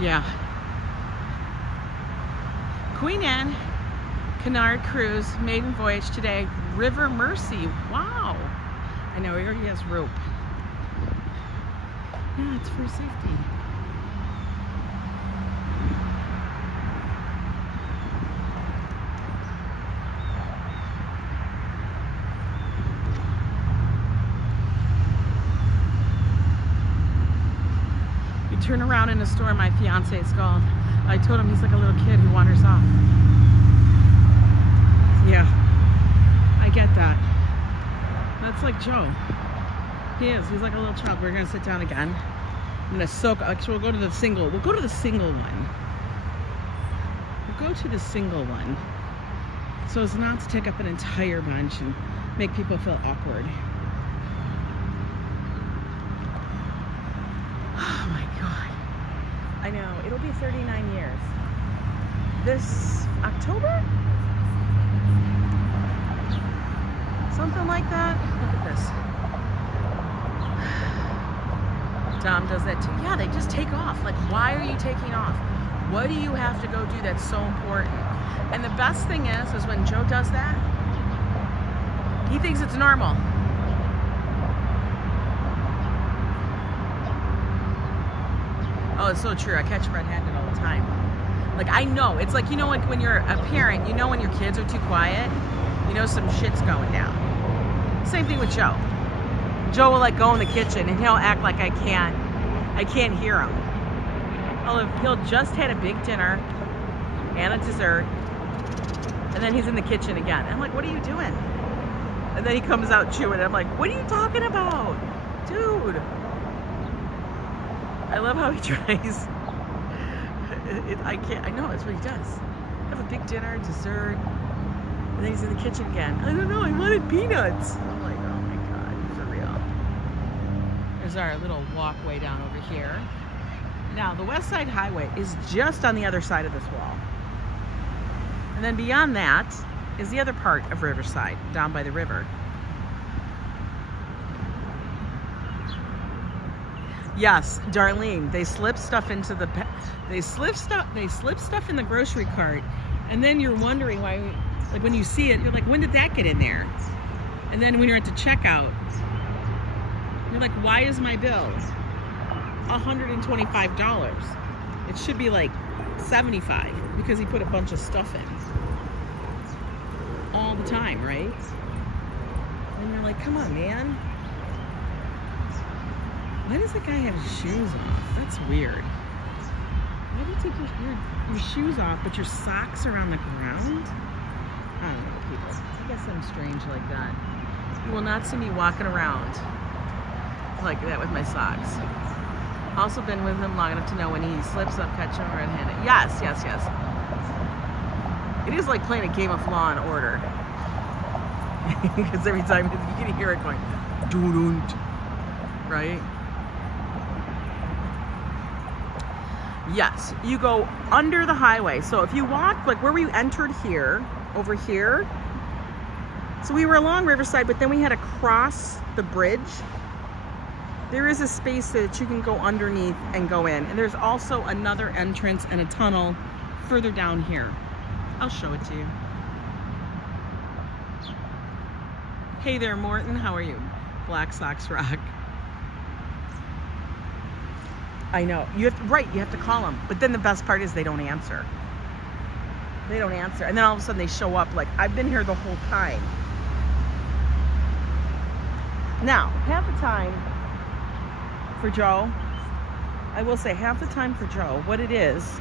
yeah. Queen Anne Canard Cruise, maiden voyage today. River Mercy. Wow. I know, he already has rope. Yeah, it's for safety. You turn around in a store, my fiance is called. I told him he's like a little kid who wanders off. Yeah, I get that. That's like Joe. He is. He's like a little child. We're gonna sit down again. I'm gonna soak. Actually, we'll go to the single. We'll go to the single one. We'll go to the single one, so as not to take up an entire bench and make people feel awkward. Oh my God. I know. It'll be 39 years. This October? Something like that. Look at this. Dom does that too. Yeah, they just take off. Like, why are you taking off? What do you have to go do that's so important? And the best thing is when Joe does that, he thinks it's normal. Oh, it's so true. I catch red-handed all the time. Like, I know. It's like, you know, like when you're a parent, you know when your kids are too quiet, you know some shit's going down. Same thing with Joe. Joe will like go in the kitchen and he'll act like I can't hear him. He'll just had a big dinner and a dessert, and then he's in the kitchen again. I'm like, what are you doing? And then he comes out chewing. I'm like, what are you talking about? Dude. I love how he tries. I know, that's what he does. Have a big dinner, dessert, and then he's in the kitchen again. I don't know, I wanted peanuts. I'm like, oh my God, for real. There's our little walkway down over here. Now, the West Side Highway is just on the other side of this wall. And then beyond that is the other part of Riverside, down by the river. Yes, Darlene, they slip stuff into the they slip stuff in the grocery cart, and then you're wondering why, like when you see it, you're like, when did that get in there? And then when you're at the checkout, you're like, why is my bill $125? It should be like $75 because he put a bunch of stuff in all the time, right? And you're like, come on, man. Why does the guy have his shoes off? That's weird. Why do you take your shoes off, but your socks are on the ground? I don't know, people. I guess I'm strange like that. You will not see me walking around like that with my socks. Also been with him long enough to know when he slips up, catch him red-handed. Yes, yes, yes. It is like playing a game of Law and Order. Because every time you can hear it going, doo-doo, right? Yes, you go under the highway. So if you walk, like where we entered here, over here. So we were along Riverside, but then we had to cross the bridge. There is a space that you can go underneath and go in. And there's also another entrance and a tunnel further down here. I'll show it to you. Hey there, Morton. How are you? Black Sox Rock. I know. You have to, right, you have to call them. But then the best part is they don't answer. They don't answer. And then all of a sudden they show up like, I've been here the whole time. Now, half the time for Joe, I will say half the time for Joe, what it is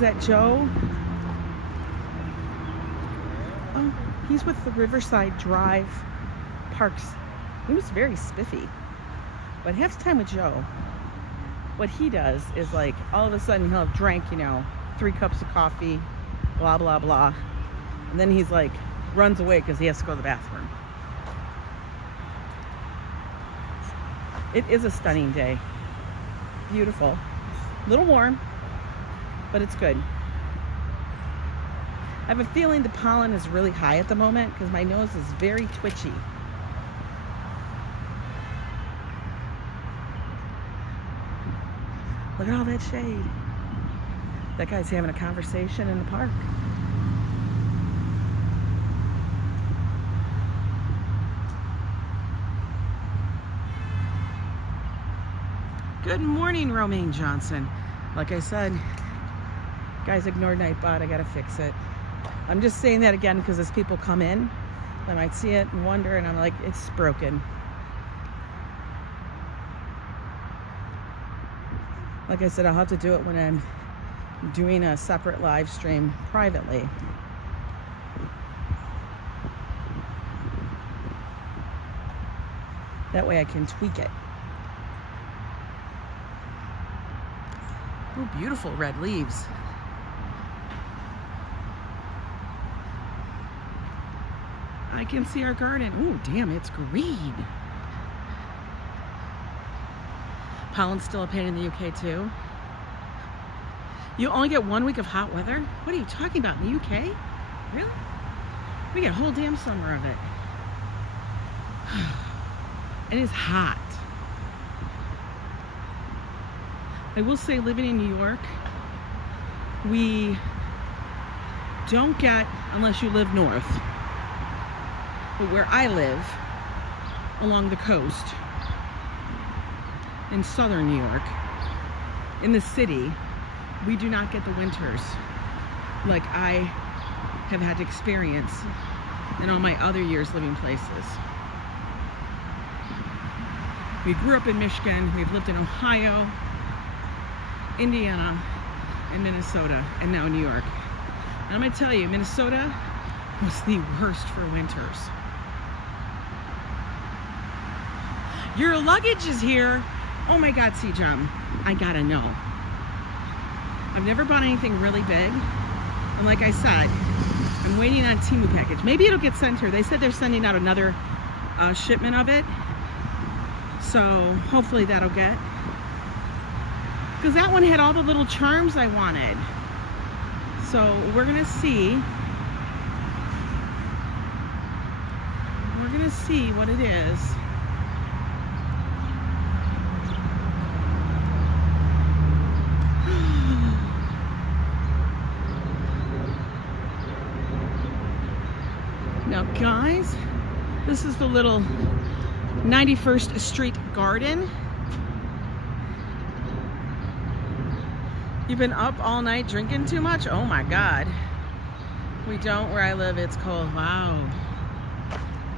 that Joe, he's with the Riverside Drive Parks. He was very spiffy. But half the time with Joe, what he does is like, all of a sudden he'll have drank, 3 cups of coffee, blah, blah, blah. And then he's like, runs away because he has to go to the bathroom. It is a stunning day. Beautiful. A little warm, but it's good. I have a feeling the pollen is really high at the moment because my nose is very twitchy. Look at all that shade. That guy's having a conversation in the park. Good morning, Romaine Johnson. Like I said, guys ignored Nightbot. I gotta fix it. I'm just saying that again because as people come in, I might see it and wonder, and I'm like, it's broken. Like I said, I'll have to do it when I'm doing a separate live stream privately. That way I can tweak it. Oh, beautiful red leaves. I can see our garden. Oh, damn, it's green. Pollen's still a pain in the UK too. You only get 1 week of hot weather? What are you talking about, in the UK? Really? We get a whole damn summer of it. And it's hot. I will say, living in New York, we don't get, unless you live north, but where I live, along the coast, in southern New York, in the city, we do not get the winters like I have had to experience in all my other years living places. We grew up in Michigan, we've lived in Ohio, Indiana, and Minnesota, and now New York. And I'm gonna tell you, Minnesota was the worst for winters. Your luggage is here. Oh my God, C-Jum, I gotta know. I've never bought anything really big. And like I said, I'm waiting on Temu package. Maybe it'll get sent here. They said they're sending out another shipment of it. So hopefully that'll get. Because that one had all the little charms I wanted. So we're gonna see. We're gonna see what it is. Now guys, this is the little 91st Street garden. You've been up all night drinking too much? Oh my God. We don't where I live, it's cold. Wow.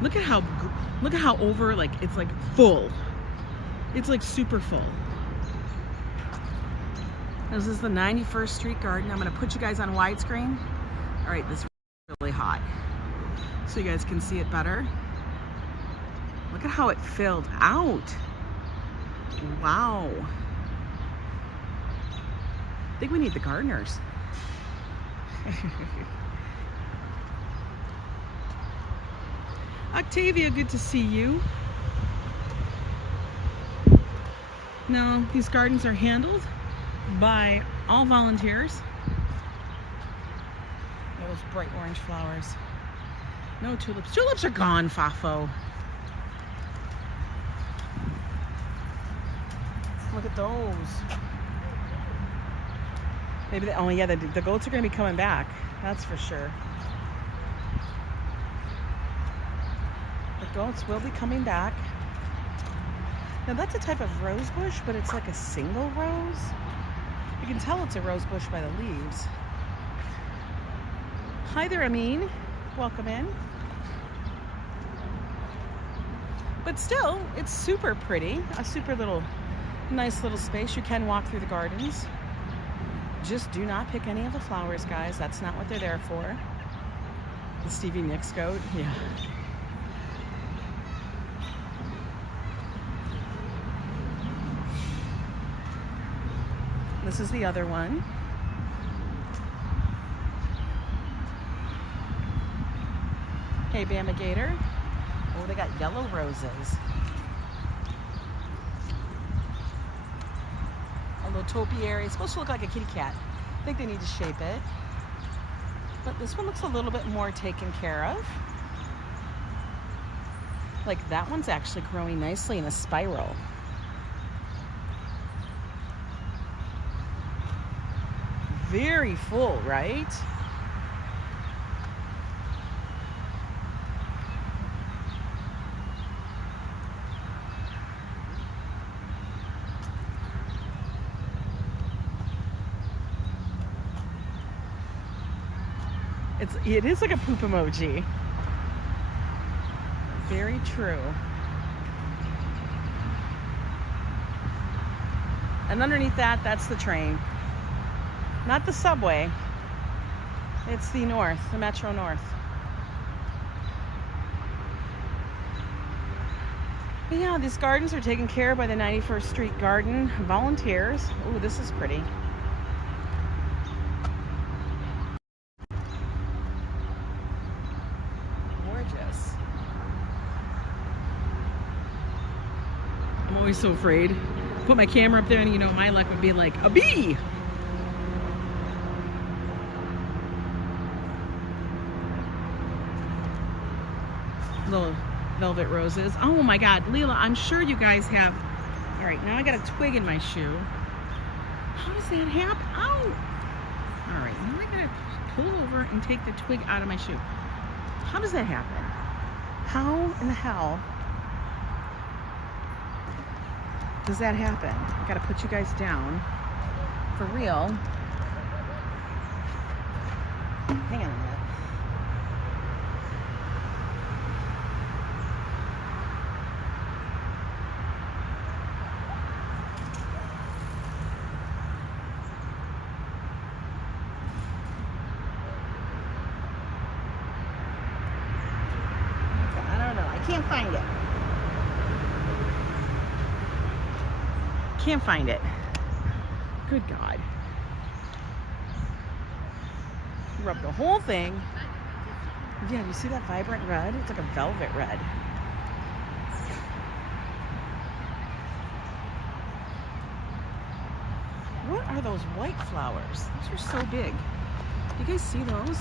Look at how over, like, it's like full. It's like super full. This is the 91st Street garden. I'm gonna put you guys on widescreen. All right, this is really hot. So you guys can see it better. Look at how it filled out. Wow. I think we need the gardeners. Octavia, good to see you. Now, these gardens are handled by all volunteers. Those bright orange flowers. No tulips. Tulips are gone, FAFO. Look at those. Maybe, oh yeah, the goats are going to be coming back. That's for sure. The goats will be coming back. Now that's a type of rose bush, but it's like a single rose. You can tell it's a rose bush by the leaves. Hi there, Amin. Welcome in. But still, it's super pretty. A super nice little space. You can walk through the gardens. Just do not pick any of the flowers, guys. That's not what they're there for. The Stevie Nicks goat, yeah. This is the other one. Hey, Bama Gator. Oh, they got yellow roses. A little topiary. It's supposed to look like a kitty cat. I think they need to shape it. But this one looks a little bit more taken care of. Like that one's actually growing nicely in a spiral. Very full, right? It is like a poop emoji. Very true. And underneath that, that's the train. Not the subway. It's the North, the Metro North. But yeah, these gardens are taken care of by the 91st Street Garden volunteers. Oh, this is pretty. Gorgeous. I'm always so afraid. Put my camera up there and you know my luck would be like a bee. Little velvet roses. Oh my God, Lila, I'm sure you guys have. All right, now I got a twig in my shoe. How does that happen? Ow! All right, now I gotta pull over and take the twig out of my shoe. How does that happen? How in the hell does that happen? I gotta put you guys down. For real. Hang on a minute. Can't find it. Can't find it. Good God. Rub the whole thing. Yeah, do you see that vibrant red? It's like a velvet red. What are those white flowers? Those are so big. Do you guys see those?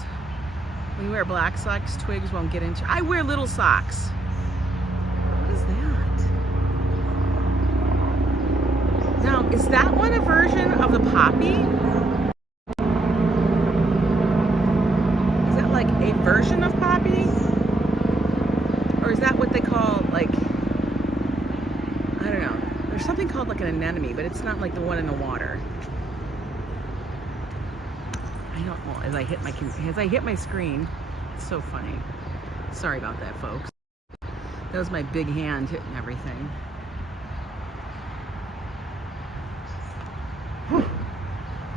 When you wear black socks, twigs won't get into. I wear little socks. What is that? Now, is that one a version of the poppy? Is that like a version of poppy? Or is that what they call, like, I don't know. There's something called like an anemone, but it's not like the one in the water. I don't know. As I hit my screen, it's so funny. Sorry about that, folks. That was my big hand hitting everything. Whew.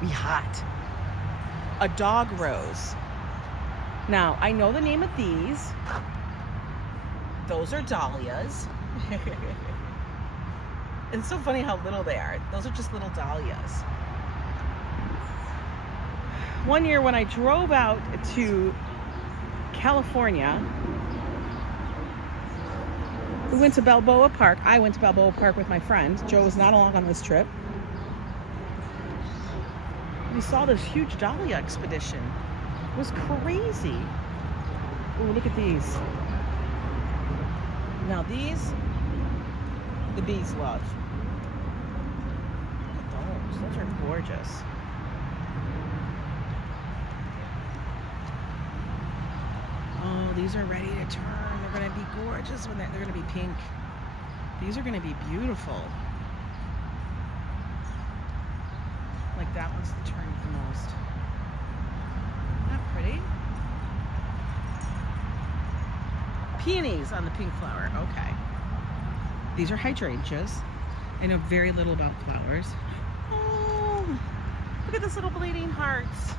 Be hot. A dog rose. Now, I know the name of these. Those are dahlias. It's so funny how little they are. Those are just little dahlias. One year when I drove out to California, we went to Balboa Park. I went to Balboa Park with my friend. Joe was not along on this trip. We saw this huge dahlia expedition. It was crazy. Ooh, look at these. Now these, the bees love. Look at those. Those are gorgeous. Oh, these are ready to turn. they're going to be gorgeous when they're going to be pink. These are going to be beautiful. Like that one's the turn the most. Isn't that pretty? Peonies on the pink flower. Okay. These are hydrangeas. I know very little about flowers. Oh, look at this little bleeding hearts.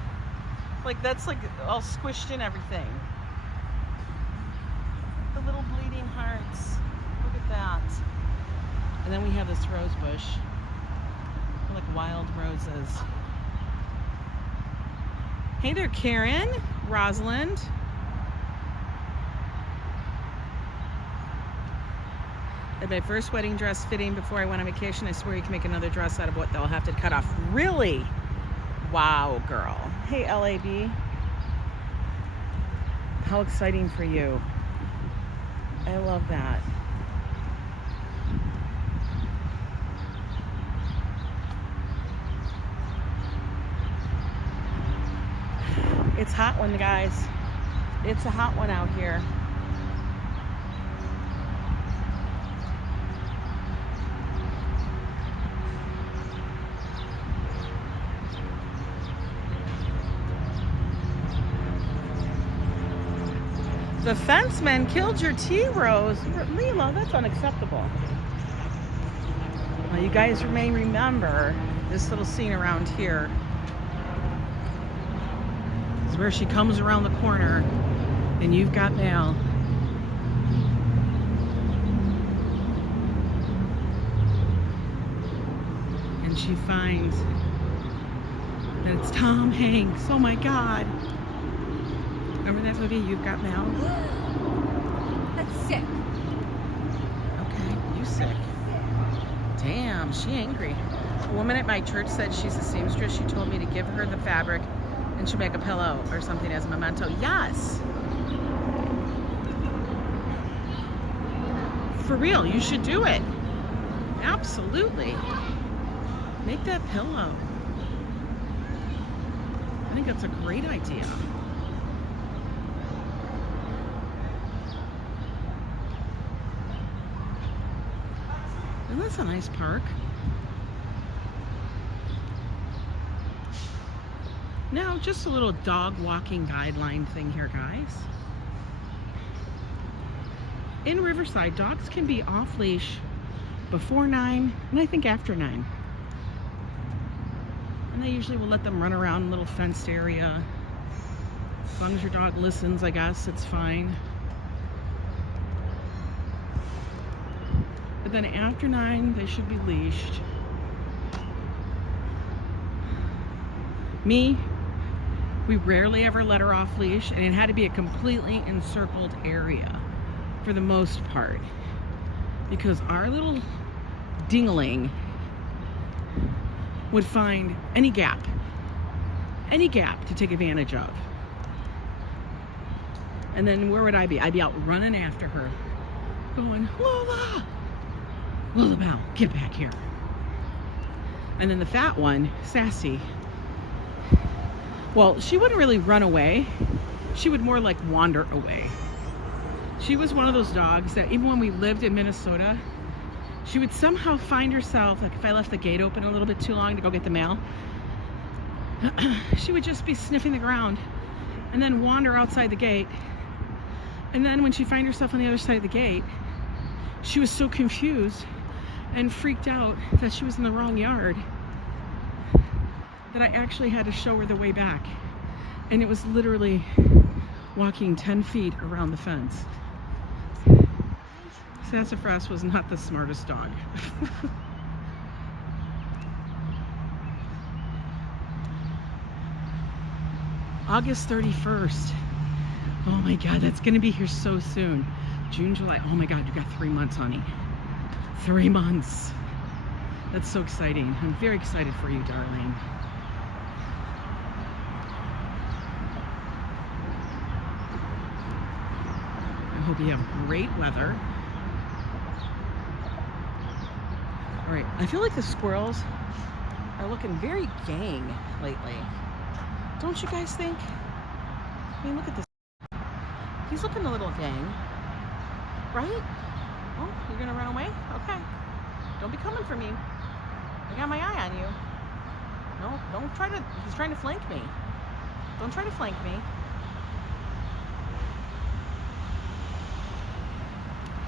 Like that's like all squished in everything. The little bleeding hearts. Look at that. And then we have this rose bush. They're like wild roses. Hey there, Karen, Rosalind. At my first wedding dress fitting before I went on vacation, I swear you can make another dress out of what they'll have to cut off. Really? Wow, girl. Hey, LAB. How exciting for you. I love that. It's hot one, guys. It's a hot one out here. The fenceman killed your tea rose. Lila, that's unacceptable. Well, you guys may remember this little scene around here. This is where she comes around the corner and you've got mail. And she finds that it's Tom Hanks. Oh my God. Remember that movie, You've Got Mail? That's sick. Okay, you sick. Damn, she angry. A woman at my church said she's a seamstress. She told me to give her the fabric and she'll make a pillow or something as a memento. Yes! For real, you should do it. Absolutely. Make that pillow. I think that's a great idea. And that's a nice park. Now, just a little dog walking guideline thing here, guys. In Riverside, dogs can be off leash before 9 and I think after 9. And they usually will let them run around a little fenced area. As long as your dog listens, I guess, it's fine. But then after 9, they should be leashed. Me, we rarely ever let her off leash, and it had to be a completely encircled area for the most part, because our little dingling would find any gap to take advantage of. And then where would I be? I'd be out running after her, going, Lola! Lilibelle, get back here. And then the fat one, Sassy, well, she wouldn't really run away. She would more like wander away. She was one of those dogs that even when we lived in Minnesota, she would somehow find herself, like if I left the gate open a little bit too long to go get the mail, she would just be sniffing the ground and then wander outside the gate. And then when she'd find herself on the other side of the gate, she was so confused and freaked out that she was in the wrong yard that I actually had to show her the way back. And it was literally walking 10 feet around the fence. Sassafras was not the smartest dog. August 31st. Oh my God, that's gonna be here so soon. June, July, oh my God, you got 3 months, honey. 3 months. That's so exciting. I'm very excited for you, darling. I hope you have great weather. All right, I feel like the squirrels are looking very gang lately. Don't you guys think? I mean, look at this. He's looking a little gang. right? Oh, you're gonna run away? Okay. Don't be coming for me. I got my eye on you. No, don't try to, he's trying to flank me. Don't try to flank me.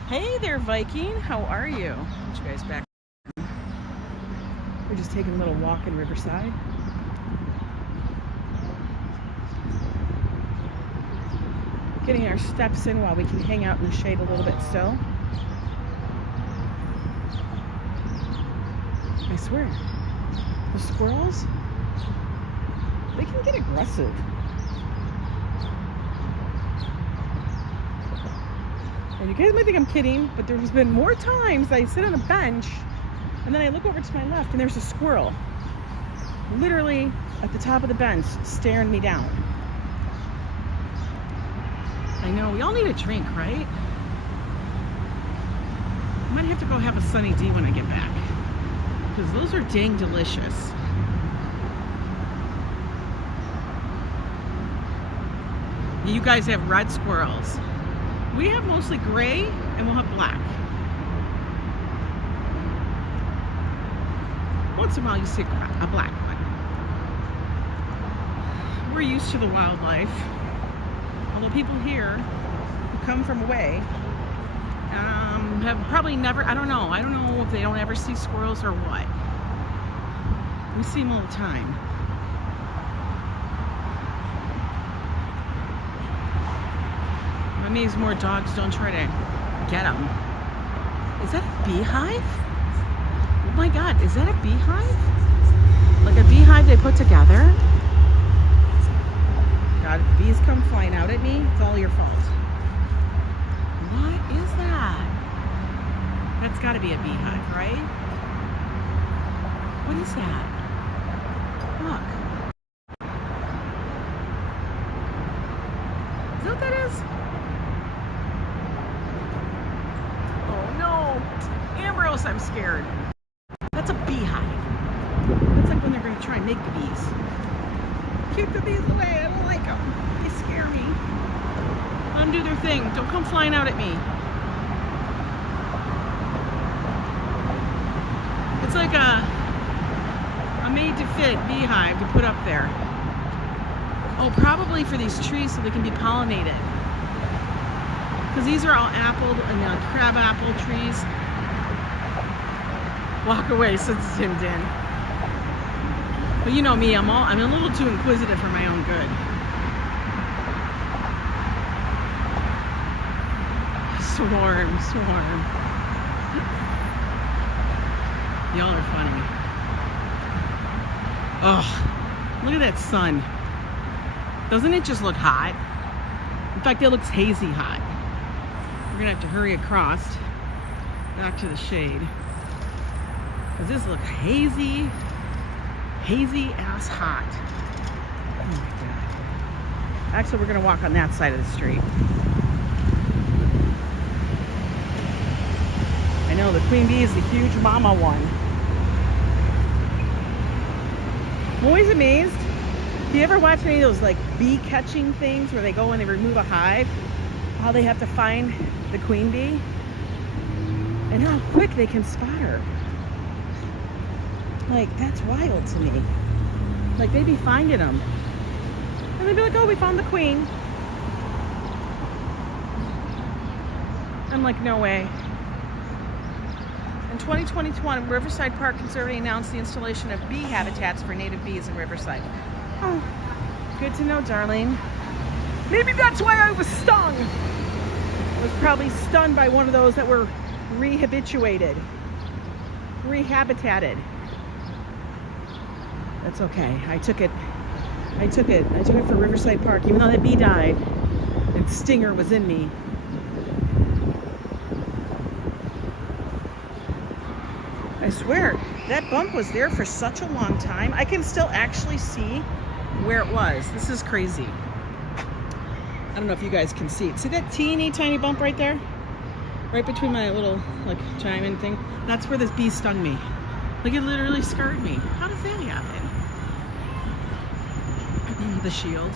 Hey there, Viking. How are you? Get you guys back. We're just taking a little walk in Riverside. Getting our steps in while we can hang out in the shade a little bit still. I swear, the squirrels, they can get aggressive. And you guys might think I'm kidding, but there's been more times I sit on a bench and then I look over to my left and there's a squirrel literally at the top of the bench staring me down. I know, we all need a drink, right? I might have to go have a Sunny D when I get back, because those are dang delicious. You guys have red squirrels. We have mostly gray and we'll have black. Once in a while you see a black one. We're used to the wildlife. Although people here who come from away have probably never, I don't know if they don't ever see squirrels or what. We see them all the time. That means more dogs don't try to get them. Is that a beehive? Oh my God, is that a beehive? Like a beehive they put together? God, if bees come flying out at me, it's all your fault. What is that? That's got to be a beehive, right? What is that? Look. Is that what that is? Oh no! Ambrose, I'm scared. That's a beehive. That's like when they're going to try and make the bees. Keep the bees away. I don't like them. They scare me. Let them do their thing. Don't come flying out at me. It's like a made-to-fit beehive to put up there. Oh, probably for these trees so they can be pollinated. Because these are all apple and crab apple trees. Walk away since it's zoomed in. But you know me, I'm a little too inquisitive for my own good. Swarm. Y'all are funny. Oh, look at that sun. Doesn't it just look hot? In fact, it looks hazy hot. We're gonna have to hurry across back to the shade. Because this looks hazy ass hot. Oh my God. Actually, we're gonna walk on that side of the street. I know the queen bee is the huge mama one. I'm always amazed. Do you ever watch any of those like bee catching things where they go and they remove a hive? How they have to find the queen bee? And how quick they can spot her. Like, that's wild to me. Like, they'd be finding them. And they'd be like, oh, we found the queen. I'm like, no way. In 2021, Riverside Park Conservancy announced the installation of bee habitats for native bees in Riverside. Oh, good to know, darling. Maybe that's why I was stung. I was probably stunned by one of those that were rehabituated. Rehabitated. That's okay. I took it for Riverside Park, even though that bee died and stinger was in me. I swear, that bump was there for such a long time. I can still actually see where it was. This is crazy. I don't know if you guys can see it. See that teeny tiny bump right there? Right between my little, like, chime-in thing? That's where this bee stung me. Like, it literally scarred me. How does that happen? The shield.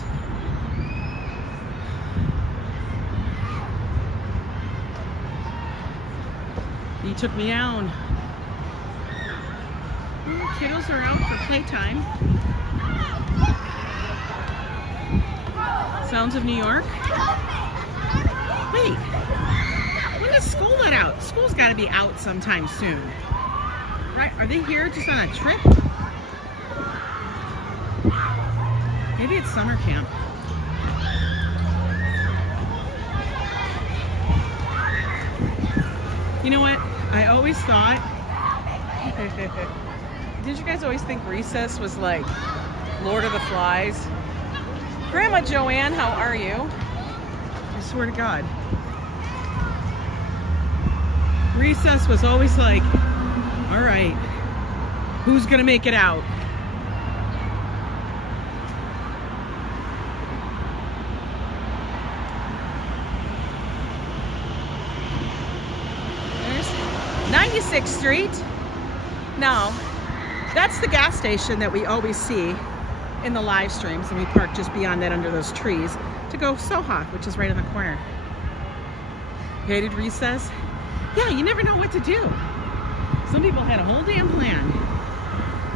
He took me down. Kiddos are out for playtime. Sounds of New York. Wait, when does school let out? School's got to be out sometime soon. Right? Are they here just on a trip? Maybe it's summer camp. You know what? I always thought... Did you guys always think recess was like Lord of the Flies? Grandma Joanne, how are you? I swear to God. Recess was always like, all right, who's gonna make it out? There's 96th Street. No, that's the gas station that we always see in the live streams, and we park just beyond that under those trees to go Soha, which is right in the corner. Hated recess? Yeah, you never know what to do. Some people had a whole damn plan.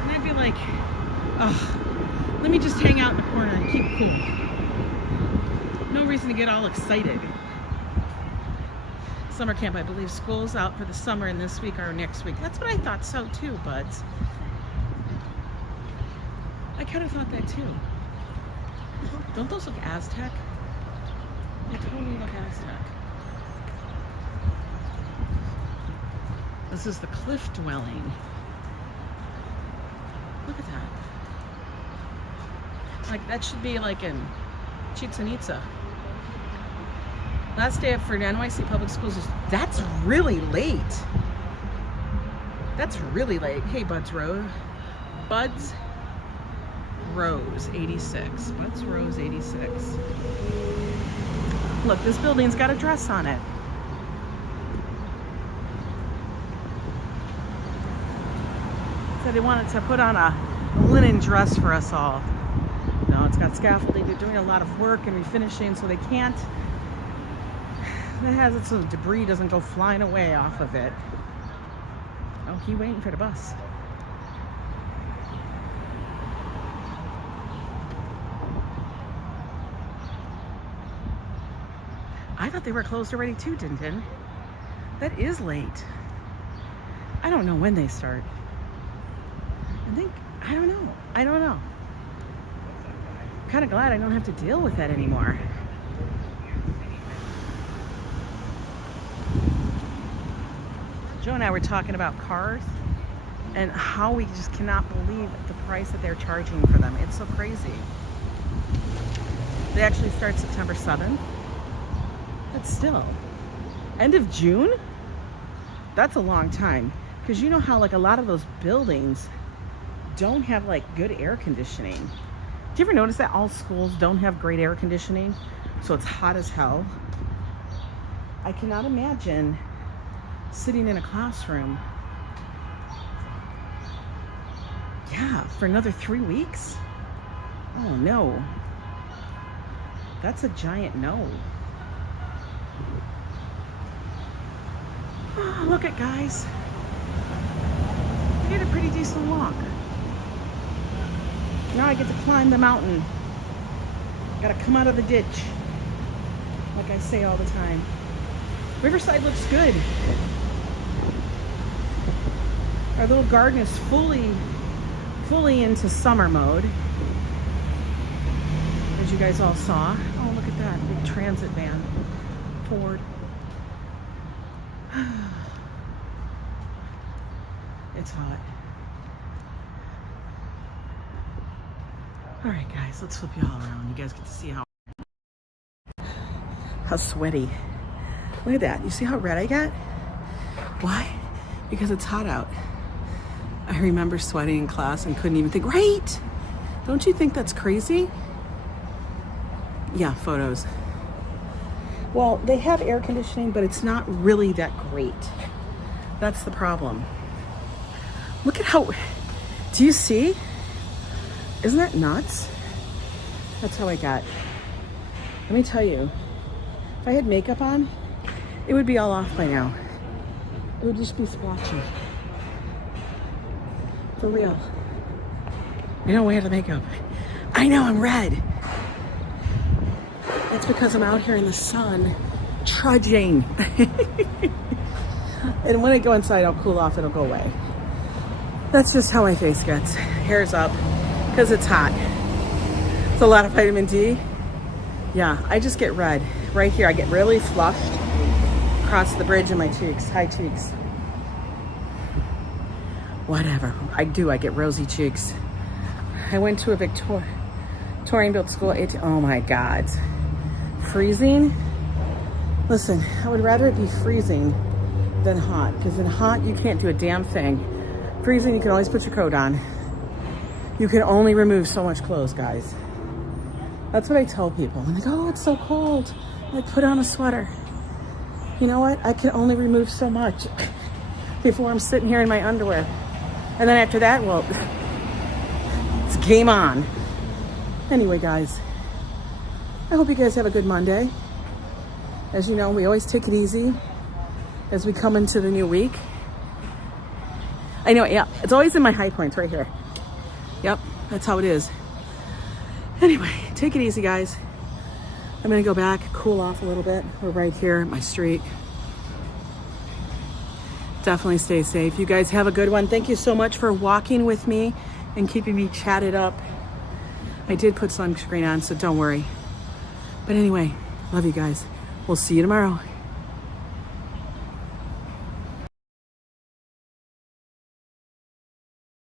And I'd be like, oh, let me just hang out in the corner and keep cool. No reason to get all excited. Summer camp, I believe school's out for the summer and this week or next week. That's what I thought so too, buds. I kind of thought that too. Don't those look Aztec? They totally look Aztec. This is the cliff dwelling. Look at that. Like that should be like in Chichen Itza. Last day for NYC public schools is, that's really late. That's really late. Hey, Buds Rose. Buds Rose 86. Buds Rose 86. Look, this building's got a dress on it. So they wanted to put on a linen dress for us all. No, it's got scaffolding. They're doing a lot of work and refinishing, so they can't. It has it so the debris doesn't go flying away off of it. Oh, he waiting for the bus. I thought they were closed already too, Tintin. That is late. I don't know when they start. I don't know. I'm kind of glad I don't have to deal with that anymore. Joe and I were talking about cars and how we just cannot believe the price that they're charging for them. It's so crazy. They actually start September 7th. But still, end of June? That's a long time. Because you know how like a lot of those buildings don't have like good air conditioning. Do you ever notice that all schools don't have great air conditioning? So it's hot as hell. I cannot imagine sitting in a classroom, yeah, for another 3 weeks. Oh no, that's a giant no. Oh, look at guys, I did a pretty decent walk. Now I get to climb the mountain. Gotta come out of the ditch, like I say all the time. Riverside looks good. Our little garden is fully into summer mode, as you guys all saw. Oh, look at that big transit van, Ford. It's hot. All right, guys, let's flip you all around. You guys get to see how sweaty. Look at that. You see how red I got? Why? Because it's hot out. I remember sweating in class and couldn't even think, right? Don't you think that's crazy? Yeah, photos. Well, they have air conditioning, but it's not really that great. That's the problem. Look at how, do you see? Isn't that nuts? That's how I got. Let me tell you, if I had makeup on, it would be all off by now. It would just be splotchy. For real. You don't wear the makeup. I know I'm red. That's because I'm out here in the sun, trudging. And when I go inside, I'll cool off, it'll go away. That's just how my face gets. Hair's up, because it's hot. It's a lot of vitamin D. Yeah, I just get red. Right here, I get really flushed across the bridge in my cheeks, high cheeks. Whatever, I get rosy cheeks. I went to a Victorian built school, oh my God. Freezing? Listen, I would rather it be freezing than hot, because in hot, you can't do a damn thing. Freezing, you can always put your coat on. You can only remove so much clothes, guys. That's what I tell people. When they go, oh, it's so cold. I put on a sweater. You know what? I can only remove so much before I'm sitting here in my underwear. And then after that, well, it's game on. Anyway, guys, I hope you guys have a good Monday. As you know, we always take it easy as we come into the new week. I know, yeah, it's always in my high points right here. Yep, that's how it is. Anyway, take it easy, guys. I'm gonna go back, cool off a little bit. We're right here at my street. Definitely stay safe. You guys have a good one. Thank you so much for walking with me and keeping me chatted up. I did put sunscreen on, so don't worry. But anyway, love you guys. We'll see you tomorrow.